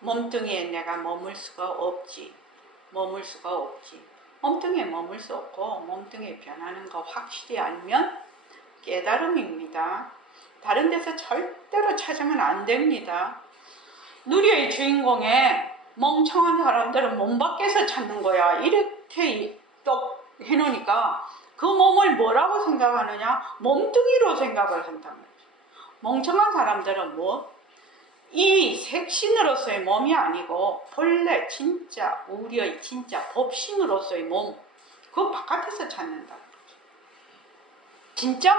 몸뚱이에 내가 머물 수가 없지. 몸뚱이에 머물 수 없고 몸뚱이에 변하는 거 확실히 알면 깨달음입니다. 다른 데서 절대로 찾으면 안 됩니다. 누리의 주인공에 멍청한 사람들은 몸 밖에서 찾는 거야. 이렇게 또 해놓으니까 그 몸을 뭐라고 생각하느냐? 몸뚱이로 생각을 한단 말이야. 멍청한 사람들은 이 색신으로서의 몸이 아니고 본래 진짜 우리의 진짜 법신으로서의 몸, 그 바깥에서 찾는다. 진짜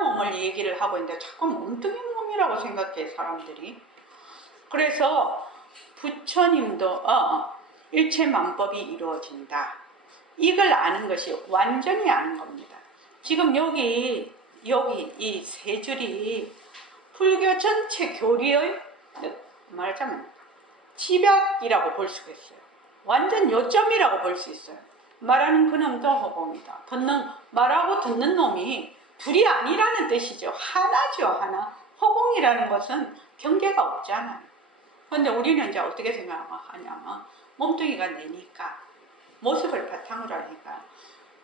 몸을 얘기를 하고 있는데 자꾸 몸뚱이 몸이라고 생각해 사람들이. 그래서 부처님도 일체만법이 이루어진다. 이걸 아는 것이 완전히 아는 겁니다. 지금 여기 이 세 줄이 불교 전체 교리의 말하자면 집약이라고 볼 수가 있어요. 완전 요점이라고 볼 수 있어요. 말하는 그놈도 허공이다. 말하고 듣는 놈이 둘이 아니라는 뜻이죠. 하나죠, 하나. 허공이라는 것은 경계가 없잖아요. 그런데 우리는 이제 어떻게 생각하냐면 몸뚱이가 내니까 모습을 바탕으로 하니까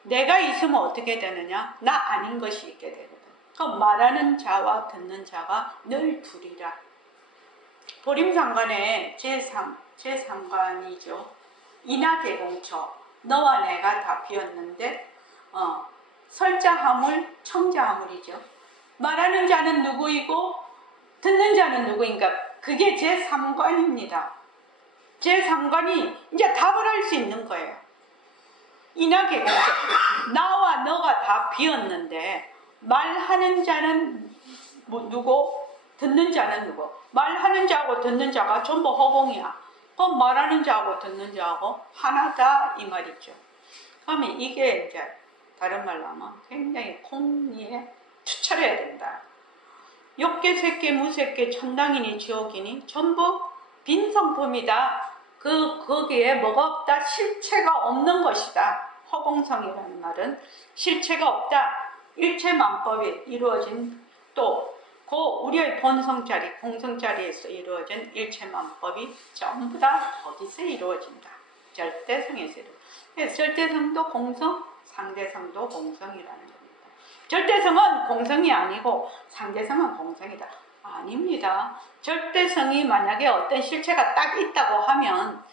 내가 있으면 어떻게 되느냐? 나 아닌 것이 있게 되거든. 그럼 말하는 자와 듣는 자가 늘 둘이라. 보림상관의 제3관이죠. 인하계공처. 너와 내가 다 비었는데 설자하물, 청자하물이죠. 말하는 자는 누구이고 듣는 자는 누구인가? 그게 제3관입니다. 제3관이 이제 답을 할 수 있는 거예요. 인하계공처. 나와 너가 다 비었는데 말하는 자는 누구? 듣는 자는 누구? 말하는 자하고 듣는 자가 전부 허공이야. 그럼 말하는 자하고 듣는 자하고 하나다 이 말이죠. 그러면 이게 이제 다른 말로 하면 굉장히 공리에 투철해야 된다. 욕계, 색계, 무색계, 천당이니 지옥이니 전부 빈성품이다. 거기에 뭐가 없다? 실체가 없는 것이다. 허공성이라는 말은 실체가 없다. 일체만법이 이루어진 또 그 우리의 본성자리, 공성자리에서 이루어진 일체만법이 전부 다 거기서 이루어진다. 절대성에서 이루어진다. 그래서 절대성도 공성, 상대성도 공성이라는 겁니다. 절대성은 공성이 아니고 상대성은 공성이다. 아닙니다. 절대성이 만약에 어떤 실체가 딱 있다고 하면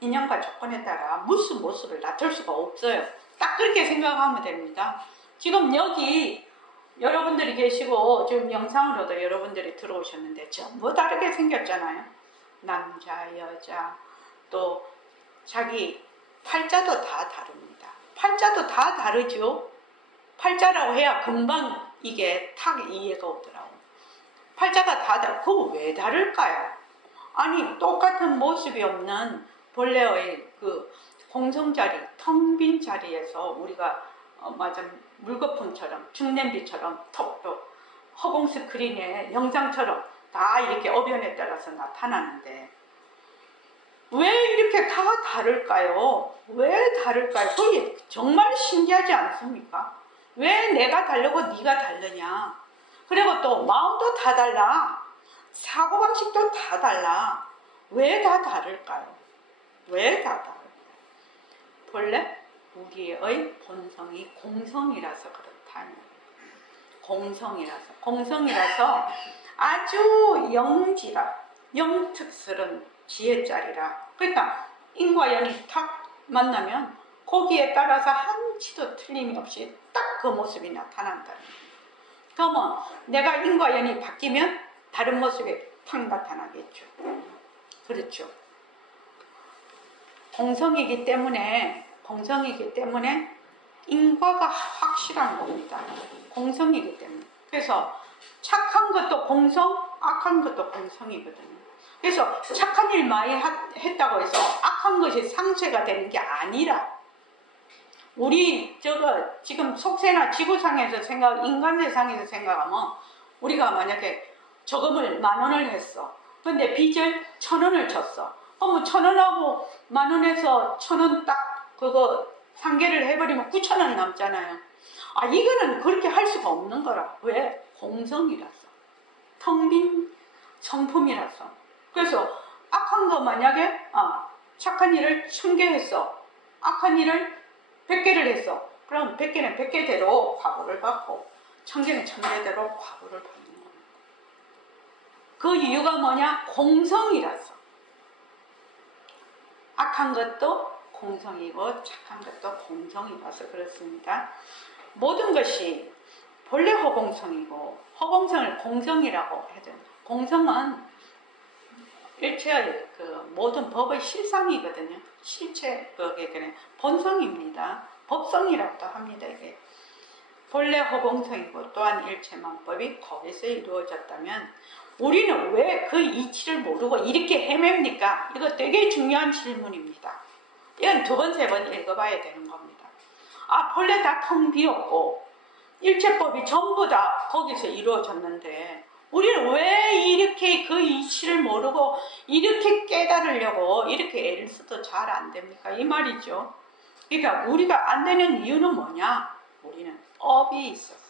인연과 조건에 따라 무슨 모습을 나타낼 수가 없어요. 딱 그렇게 생각하면 됩니다. 지금 여기 여러분들이 계시고 지금 영상으로도 여러분들이 들어오셨는데 전부 다르게 생겼잖아요. 남자, 여자, 또 자기 팔자도 다 다릅니다. 팔자도 다 다르죠. 팔자라고 해야 금방 이게 탁 이해가 오더라고요. 팔자가 다 다르고 그거 왜 다를까요? 아니 똑같은 모습이 없는 본래의 그 공성 자리, 텅 빈 자리에서 우리가 맞아 물거품처럼 중냄비처럼 톡톡 허공 스크린에 영상처럼 다 이렇게 어변에 따라서 나타나는데 왜 이렇게 다 다를까요? 왜 다를까요? 그게 정말 신기하지 않습니까? 왜 내가 다르고 네가 다르냐? 그리고 또 마음도 다 달라. 사고방식도 다 달라. 왜 다 다를까요? 왜 다 다를까요? 본래 우리의 본성이 공성이라서 그렇다는 거예요. 공성이라서 아주 영특스러운 지혜자리라. 그러니까 인과 연이 탁 만나면 거기에 따라서 한치도 틀림이 없이 딱 그 모습이 나타난다는 거예요. 그러면 내가 인과 연이 바뀌면 다른 모습이 탁 나타나겠죠. 그렇죠. 공성이기 때문에 인과가 확실한 겁니다. 공성이기 때문에. 그래서 착한 것도 공성, 악한 것도 공성이거든요. 그래서 착한 일 많이 했다고 해서 악한 것이 상쇄가 되는 게 아니라 우리 지금 속세나 지구상에서 인간 세상에서 생각하면 우리가 만약에 저금을 10,000원을 했어. 근데 빚을 1,000원을 졌어. 그러면 1,000원하고 10,000원에서 1,000원 딱 그거 상계를 해버리면 9,000원 남잖아요. 이거는 그렇게 할 수가 없는 거라. 왜? 공성이라서. 텅 빈 성품이라서. 그래서 악한 거 만약에 착한 일을 1000개 했어. 악한 일을 100개를 했어. 그럼 100개는 100개대로 과보를 받고 1000개는 1000개대로 과보를 받는 겁니다. 그 이유가 뭐냐? 공성이라서. 악한 것도 공성이고 착한 것도 공성이라서 그렇습니다. 모든 것이 본래 허공성이고 허공성을 공성이라고 해야 됩니다. 공성은 일체의 그 모든 법의 실상이거든요. 실체 그게 본성입니다. 법성이라고도 합니다. 이게 본래 허공성이고 또한 일체만법이 거기서 이루어졌다면 우리는 왜 그 이치를 모르고 이렇게 헤맵니까? 이거 되게 중요한 질문입니다. 이건 2번, 3번 읽어봐야 되는 겁니다. 본래 다 텅 비었고 일체법이 전부 다 거기서 이루어졌는데 우리는 왜 이렇게 그 이치를 모르고 이렇게 깨달으려고 이렇게 애를 써도 잘 안 됩니까? 이 말이죠. 그러니까 우리가 안 되는 이유는 뭐냐? 우리는 업이 있었어.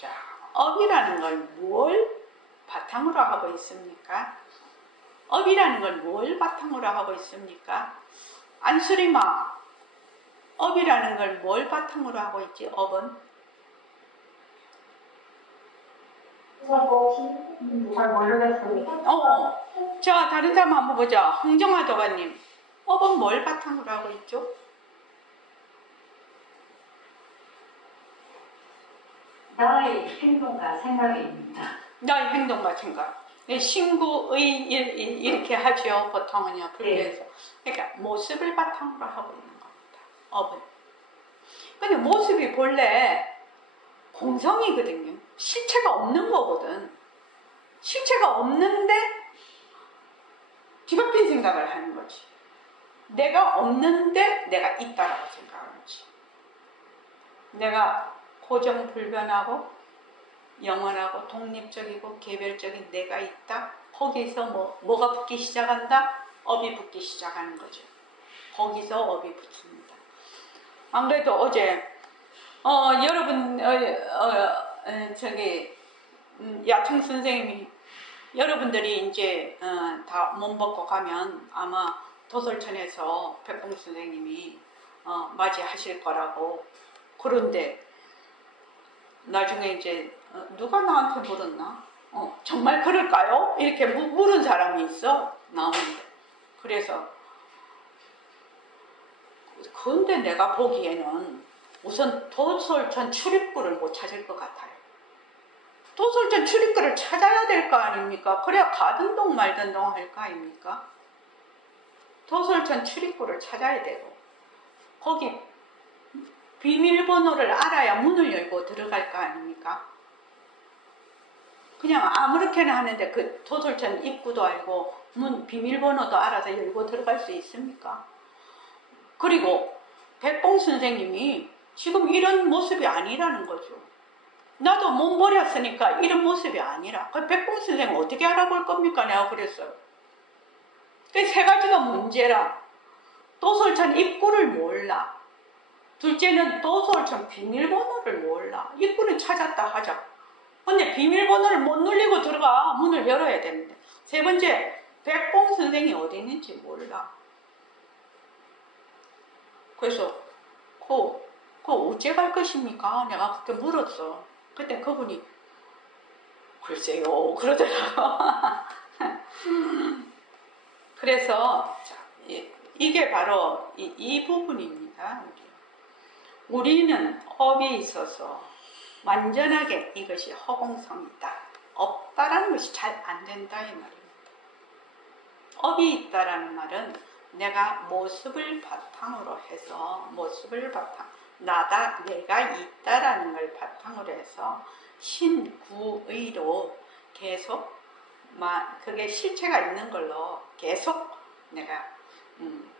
자, 업이라는 걸 뭘 바탕으로 하고 있습니까? 업이라는 걸 뭘 바탕으로 하고 있습니까? 안수리마, 업이라는 걸 뭘 바탕으로 하고 있지? 업은? 잘 모르겠습니다. 자, 다른 사람 한번 보자. 홍정아 도가님, 업은 뭘 바탕으로 하고 있죠? 나의 행동과 생각입니다. 나의 행동과 생각. 신구의 이렇게 하죠. 보통은요. 불교에서. 그러니까 모습을 바탕으로 하고 있는 겁니다. 업은. 근데 모습이 본래 공성이거든요. 실체가 없는 거거든. 실체가 없는데 뒤바뀐 생각을 하는 거지. 내가 없는데 내가 있다라고 생각하는 거지. 내가 고정불변하고 영원하고 독립적이고 개별적인 내가 있다. 거기서 뭐가 붙기 시작한다? 업이 붙기 시작하는 거죠. 거기서 업이 붙습니다. 안 그래도 어제 여러분 야청 선생님이 여러분들이 이제 다 몸 벗고 가면 아마 도솔천에서 백봉 선생님이 맞이하실 거라고. 그런데 나중에 이제 누가 나한테 물었나? 정말 그럴까요? 이렇게 물은 사람이 있어. 나오는데. 그래서 그런데 내가 보기에는 우선 도솔천 출입구를 못 찾을 것 같아요. 도솔천 출입구를 찾아야 될 거 아닙니까? 그래야 가든 동 말든 동 할 거 아닙니까? 도솔천 출입구를 찾아야 되고 거기 비밀번호를 알아야 문을 열고 들어갈 거 아닙니까? 그냥 아무렇게나 하는데 그 도솔천 입구도 알고 비밀번호도 알아서 열고 들어갈 수 있습니까? 그리고 백봉 선생님이 지금 이런 모습이 아니라는 거죠. 나도 몸 버렸으니까 이런 모습이 아니라. 그 백봉 선생님 어떻게 알아볼 겁니까? 내가 그랬어요. 그 세 가지가 문제라. 도솔천 입구를 몰라. 둘째는 도솔천 비밀번호를 몰라. 입구는 찾았다 하자. 근데 비밀번호를 못 눌리고 들어가. 문을 열어야 되는데. 세 번째, 백봉 선생이 어디 있는지 몰라. 그래서 그거 어째 갈 것입니까? 내가 그렇게 물었어. 그때 그분이 글쎄요 그러더라고. 그래서 이게 바로 이 부분입니다. 우리는 업이 있어서 완전하게 이것이 허공성이다, 없다라는 것이 잘 안 된다 이 말입니다. 업이 있다라는 말은 내가 모습을 바탕으로 해서 나다, 내가 있다라는 걸 바탕으로 해서 신구의로 계속 그게 실체가 있는 걸로 계속 내가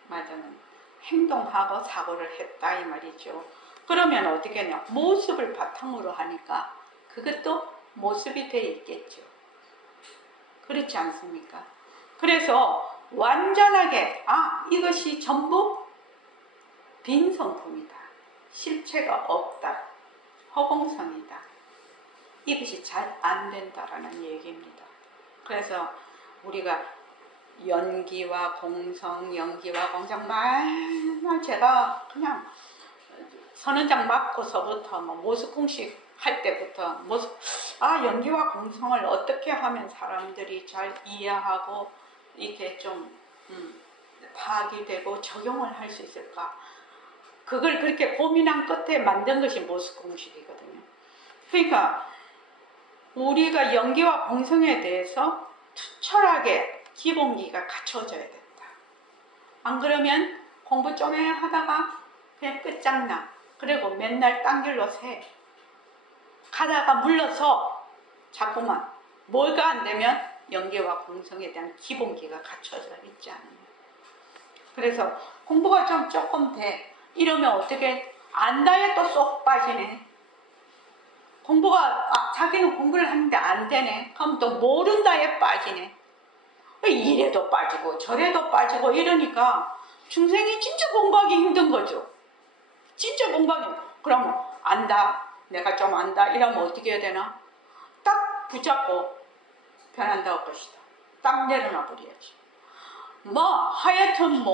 맞아는 행동하고 사고를 했다 이 말이죠. 그러면 어떻게 하냐? 모습을 바탕으로 하니까 그것도 모습이 돼 있겠죠. 그렇지 않습니까? 그래서 완전하게 이것이 전부 빈 성품이다, 실체가 없다, 허공성이다, 이것이 잘 안 된다라는 얘기입니다. 그래서 우리가 연기와 공성, 연기와 공성 맨날 제가 그냥 선언장 맞고서부터 모습공식 할 때부터 연기와 공성을 어떻게 하면 사람들이 잘 이해하고 이렇게 좀 파악이 되고 적용을 할 수 있을까? 그걸 그렇게 고민한 끝에 만든 것이 모습공식이거든요. 그러니까 우리가 연기와 공성에 대해서 투철하게 기본기가 갖춰져야 된다. 안 그러면 공부 좀 하다가 그냥 끝장나. 그리고 맨날 딴 길로 새. 가다가 물러서 자꾸만 뭐가 안 되면 연기와 공성에 대한 기본기가 갖춰져 있지 않아요. 그래서 공부가 조금 돼. 이러면 어떻게 안다에 또 쏙 빠지네. 공부가 자기는 공부를 하는데 안 되네. 그럼 또 모른다에 빠지네. 이래도 빠지고 저래도 빠지고 이러니까 중생이 진짜 공부하기 힘든 거죠. 진짜 공부하기. 그러면 안다, 내가 좀 안다 이러면 어떻게 해야 되나? 딱 붙잡고 변한다고 것이다. 딱 내려놔 버려야지. 하여튼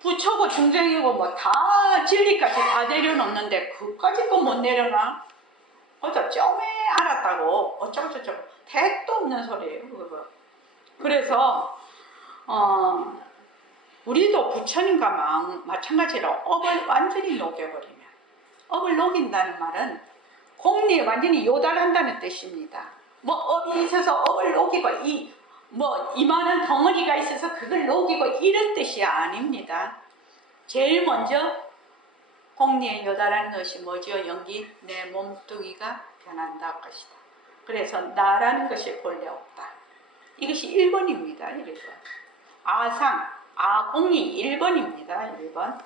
부처고 중생이고 다 진리까지 다 내려놓는데 그까지 또 못 내려놔? 좀 알았다고 어쩌고저쩌고 택도 없는 소리예요 그거. 그래서 우리도 부처님과 마찬가지로 업을 완전히 녹여버리면, 업을 녹인다는 말은 공리에 완전히 요달한다는 뜻입니다. 업이 있어서 업을 녹이고 이만한 덩어리가 있어서 그걸 녹이고 이런 뜻이 아닙니다. 제일 먼저 공리에 요달하는 것이 뭐죠? 연기, 내 몸뚱이가 변한다 것이다. 그래서 나라는 것이 본래 없다. 이것이 1번입니다. 1번. 아공이 1번입니다. 1번.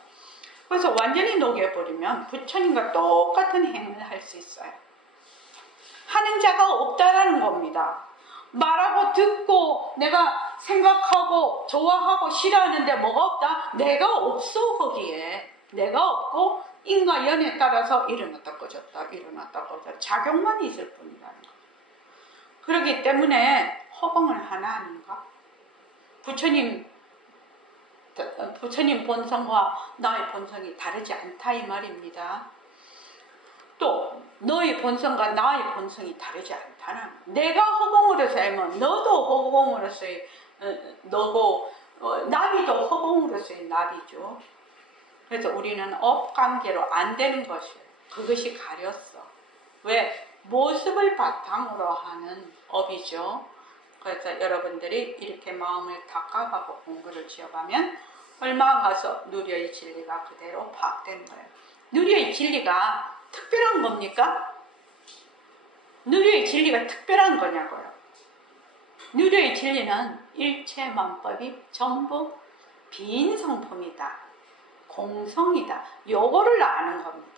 그래서 완전히 녹여버리면 부처님과 똑같은 행을 할 수 있어요. 하는 자가 없다라는 겁니다. 말하고 듣고 내가 생각하고 좋아하고 싫어하는데 뭐가 없다? 내가 없어 거기에. 내가 없고 인과연에 따라서 일어났다 꺼졌다 일어났다 꺼졌다 작용만 있을 뿐이라는 거. 그렇기 때문에 허공은 하나 아닌가? 부처님 본성과 나의 본성이 다르지 않다 이 말입니다. 또 너의 본성과 나의 본성이 다르지 않다는, 내가 허공으로서 하면 너도 허공으로서의 너고 나비도 허공으로서의 나비죠. 그래서 우리는 업관계로 안 되는 것이에요. 그것이 가렸어. 왜? 모습을 바탕으로 하는 업이죠. 그래서 여러분들이 이렇게 마음을 닦아가고 공부를 지어가면 얼마 안 가서 누려의 진리가 그대로 파악되는 거예요. 누려의 진리가 특별한 겁니까? 누려의 진리가 특별한 거냐고요. 누려의 진리는 일체만법이 전부 빈 성품이다. 공성이다. 요거를 아는 겁니다.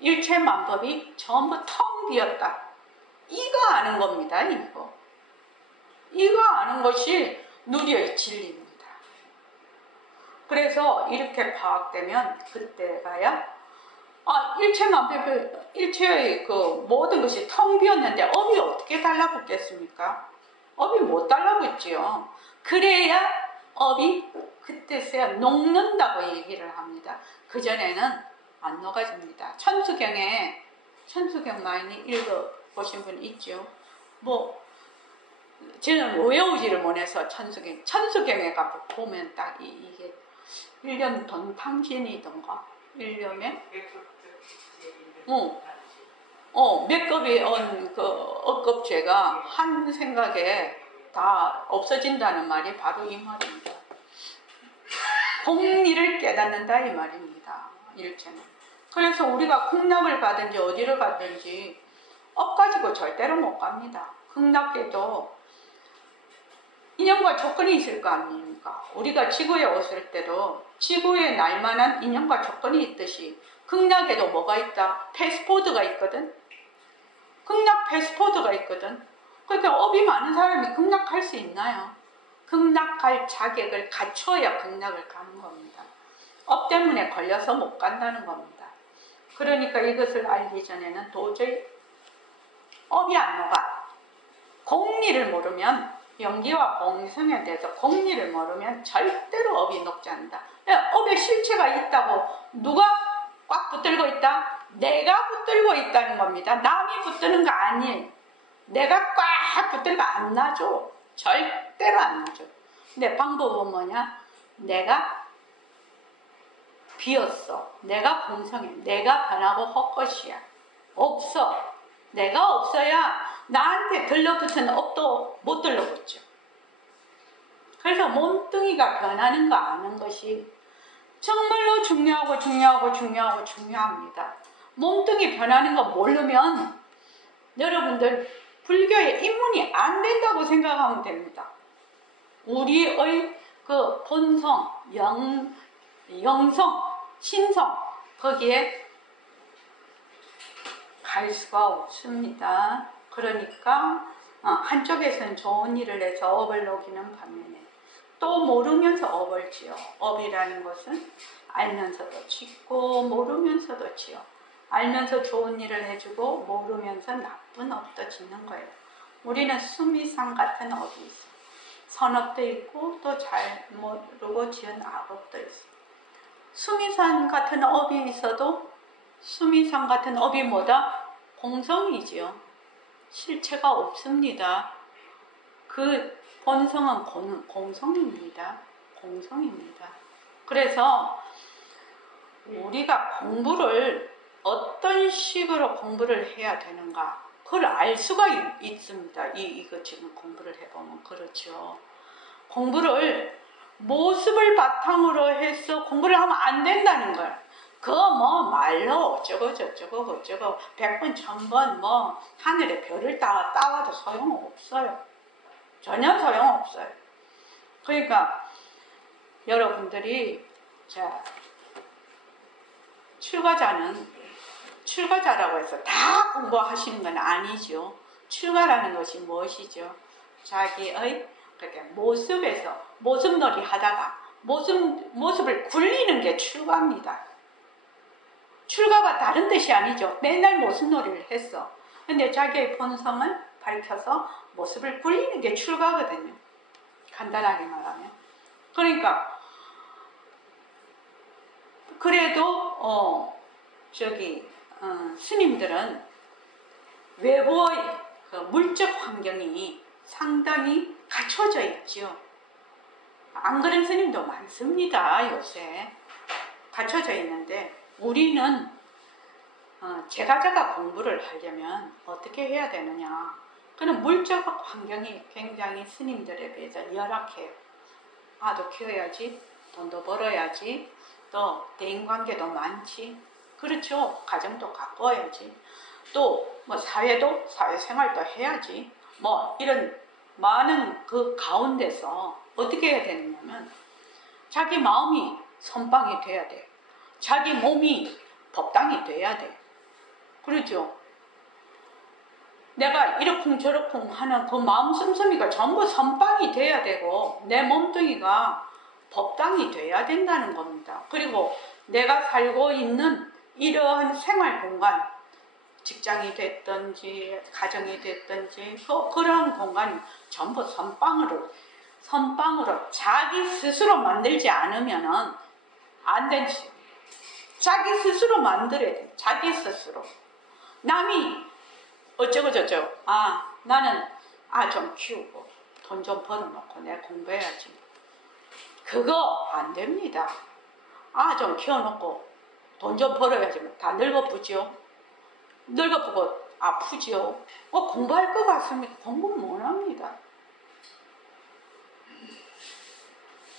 일체만법이 전부 텅 비었다. 이거 아는 겁니다. 이거 아는 것이 누리의 진리입니다. 그래서 이렇게 파악되면 그때가야 일체의 그 모든 것이 텅 비었는데 업이 어떻게 달라붙겠습니까? 업이 못 달라붙지요. 그래야 업이 그때서야 녹는다고 얘기를 합니다. 그전에는 안 녹아집니다. 천수경 많이 읽어보신 분 있죠? 저는 외우지를 못해서 천수경에 가서 보면 딱 이게 1년 돈탕진이던가 1년에 몇 급이 온 그 억급죄가 한 생각에 다 없어진다는 말이 바로 이 말입니다. 공리를 깨닫는다 이 말입니다. 일체는. 그래서 우리가 극락을 가든지 어디를 가든지 업 가지고 절대로 못 갑니다. 극락에도 인연과 조건이 있을 거 아닙니까? 우리가 지구에 왔을 때도 지구에 날만한 인연과 조건이 있듯이 극락에도 뭐가 있다? 패스포드가 있거든. 극락 패스포드가 있거든. 그러니까 업이 많은 사람이 극락할 수 있나요? 극락할 자격을 갖춰야 극락을 가는 겁니다. 업 때문에 걸려서 못 간다는 겁니다. 그러니까 이것을 알기 전에는 도저히 업이 안 녹아. 공리를 모르면 영기와 공성에 대해서 공리를 모르면 절대로 업이 녹지 않는다. 업에 실체가 있다고 누가 꽉 붙들고 있다? 내가 붙들고 있다는 겁니다. 남이 붙드는 거 아니에요. 내가 꽉 붙들고 안 놔줘. 절대로 안 놔줘. 근데 방법은 뭐냐? 내가 비었어. 내가 공성해. 내가 변하고 헛것이야. 없어. 내가 없어야 나한테 들러붙은 업도 못 들러붙죠. 그래서 몸뚱이가 변하는 거 아는 것이 정말로 중요합니다. 몸뚱이 변하는 거 모르면 여러분들 불교에 입문이 안 된다고 생각하면 됩니다. 우리의 그 본성, 영성, 신성 거기에 갈 수가 없습니다. 그러니까 한쪽에서는 좋은 일을 해서 업을 녹이는 반면에 또 모르면서 업을 지어. 업이라는 것은 알면서도 짓고 모르면서도 지어. 알면서 좋은 일을 해주고 모르면서 나쁜 업도 짓는 거예요. 우리는 수미상 같은 업이 있어. 선업도 있고 또 잘 모르고 지은 악업도 있어. 수미상 같은 업이 있어도 수미상 같은 업이 뭐다? 공성이지요. 실체가 없습니다. 그 본성은 공성입니다. 공성입니다. 그래서 우리가 공부를 어떤 식으로 공부를 해야 되는가 그걸 알 수가 있습니다. 이거 지금 공부를 해보면 그렇죠. 공부를 모습을 바탕으로 해서 공부를 하면 안 된다는 걸. 그거 말로 어쩌고 100번 1000번 하늘에 별을 따와도 소용없어요. 전혀 소용없어요. 그러니까 여러분들이 출가자라고 해서 다 공부하시는 건 아니죠. 출가라는 것이 무엇이죠? 자기의 그렇게 모습에서 모습놀이 하다가 모습을 굴리는 게 출가입니다. 출가가 다른 뜻이 아니죠. 맨날 모습놀이를 했어. 근데 자기의 본성을 밝혀서 모습을 굴리는 게 출가거든요. 간단하게 말하면. 그러니까 그래도 스님들은 외부의 그 물적 환경이 상당히 갖춰져 있죠. 안 그런 스님도 많습니다. 요새 갖춰져 있는데 우리는 제가자가 공부를 하려면 어떻게 해야 되느냐. 그는 물적 환경이 굉장히 스님들에 비해서 열악해요. 아도 키워야지, 돈도 벌어야지, 또 대인관계도 많지. 그렇죠. 가정도 가꿔야지. 또 사회생활도 해야지. 이런 많은 그 가운데서 어떻게 해야 되느냐면 자기 마음이 선방이 돼야 돼. 자기 몸이 법당이 돼야 돼. 그렇죠? 내가 이러쿵저러쿵 하는 그 마음 씀씀이가 전부 선방이 돼야 되고 내 몸뚱이가 법당이 돼야 된다는 겁니다. 그리고 내가 살고 있는 이러한 생활 공간, 직장이 됐든지 가정이 됐든지 그러한 공간이 전부 선방으로 자기 스스로 만들지 않으면은 안 되지. 자기 스스로 만들어야 돼. 자기 스스로. 남이 어쩌고 저쩌고 나는 좀 키우고 돈 좀 벌어놓고 내가 공부해야지. 그거 안 됩니다. 좀 키워놓고 돈 좀 벌어야지. 다 늙어쁘죠. 늙어쁘고 아프죠. 공부할 것 같습니까? 공부 못합니다.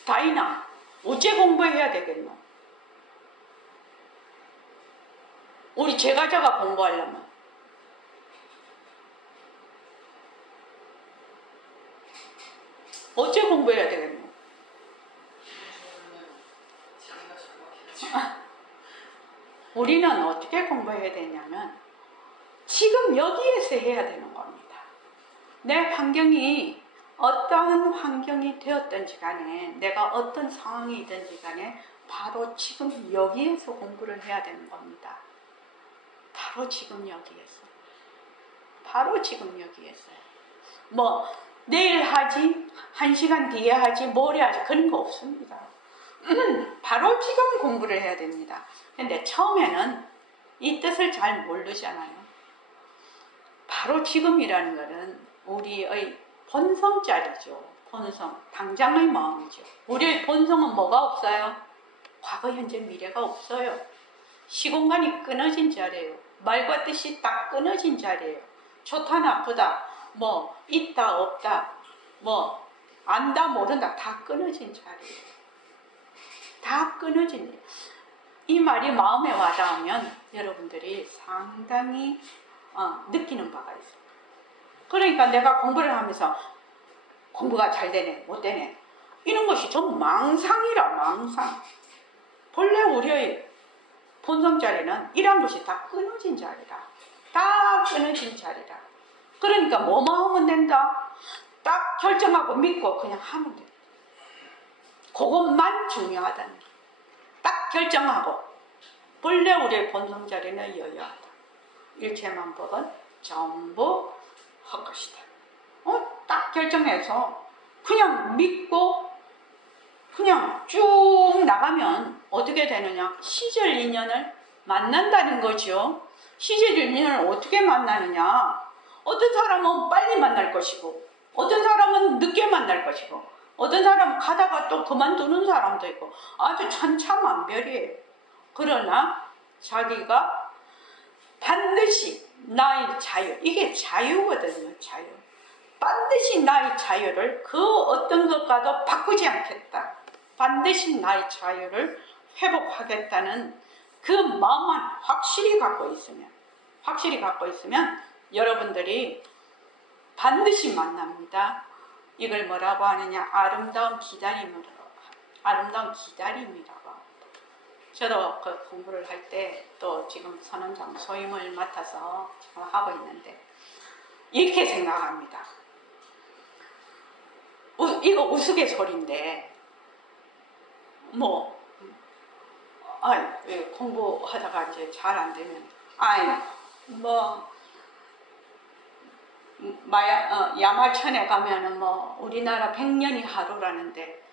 다이나 어째 공부해야 되겠노? 우리 제가자가 공부하려면 어째 공부해야 되겠노? 우리는 어떻게 공부해야 되냐면 지금 여기에서 해야 되는 겁니다. 내 환경이 어떠한 환경이 되었든지 간에 내가 어떤 상황이든지 간에 바로 지금 여기에서 공부를 해야 되는 겁니다. 바로 지금 여기에서. 바로 지금 여기에서. 내일 하지, 1시간 뒤에 하지, 모레 하지, 그런 거 없습니다. 바로 지금 공부를 해야 됩니다. 근데 처음에는 이 뜻을 잘 모르잖아요. 바로 지금이라는 것은 우리의 본성자리죠. 본성, 당장의 마음이죠. 우리의 본성은 뭐가 없어요? 과거, 현재, 미래가 없어요. 시공간이 끊어진 자리예요. 말과 뜻이 딱 끊어진 자리예요. 좋다, 나쁘다, 있다, 없다, 안다, 모른다, 다 끊어진 자리예요. 다 끊어진. 이 말이 마음에 와닿으면 여러분들이 상당히 느끼는 바가 있어요. 그러니까 내가 공부를 하면서 공부가 잘 되네, 못 되네, 이런 것이 전부 망상이라, 망상. 본래 우리의 본성 자리는 이런 것이 다 끊어진 자리라. 다 끊어진 자리라. 그러니까 뭐만 하면 된다? 딱 결정하고 믿고 그냥 하면 돼. 그것만 중요하다는 게. 딱 결정하고 본래 우리의 본성 자리는 여여하다. 일체만법은 전부 헛것이다. 딱 결정해서 그냥 믿고 그냥 쭉 나가면 어떻게 되느냐? 시절 인연을 만난다는 거죠. 시절 인연을 어떻게 만나느냐? 어떤 사람은 빨리 만날 것이고 어떤 사람은 늦게 만날 것이고 어떤 사람은 가다가 또 그만두는 사람도 있고 아주 천차만별이에요. 그러나 자기가 반드시 나의 자유, 이게 자유거든요. 자유. 반드시 나의 자유를 그 어떤 것과도 바꾸지 않겠다. 반드시 나의 자유를 회복하겠다는 그 마음만 확실히 갖고 있으면 여러분들이 반드시 만납니다. 이걸 뭐라고 하느냐? 아름다운 기다림이라고 합니다. 저도 그 공부를 할 때 또 지금 선원장 소임을 맡아서 지금 하고 있는데 이렇게 생각합니다. 이거 우스갯소리인데 공부하다가 이제 잘 안 되면 야마천에 가면은 우리나라 100년이 하루라는데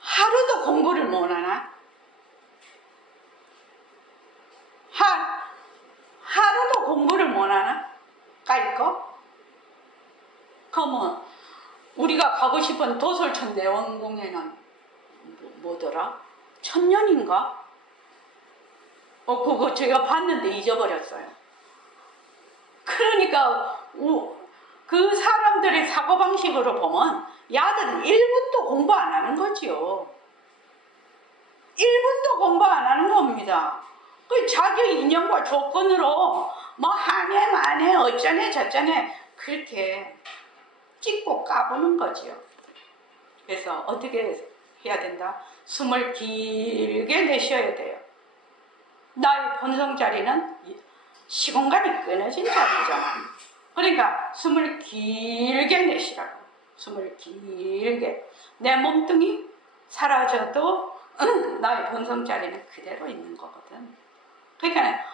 하루도 공부를 못 하나? 하루도 공부를 못 하나? 까이거? 그러면 우리가 가고 싶은 도솔천 내원공예는 뭐더라? 1000년인가? 그거 제가 봤는데 잊어버렸어요. 그러니까 그 사람들의 사고방식으로 보면 야들은 1분도 공부 안 하는 거지요. 1분도 공부 안 하는 겁니다. 그 자기 인연과 조건으로 하네 마네 어쩌네 저쩌네 그렇게 찍고 까보는 거지요. 그래서 어떻게 해야 된다? 숨을 길게 내쉬어야 돼요. 나의 본성 자리는 시공간이 끊어진 자리잖아. 그러니까 숨을 길게 내쉬라고. 숨을 길게. 내 몸뚱이 사라져도 나의 본성 자리는 그대로 있는 거거든. 그러니까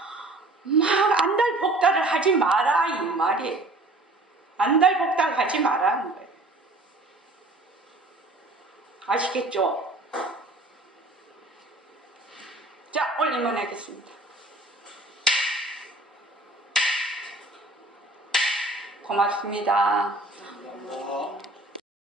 막 안달복달을 하지 마라 이 말이에요. 안달복달 하지 마라는 거예요. 아시겠죠? 자, 올리면 하겠습니다. 고맙습니다.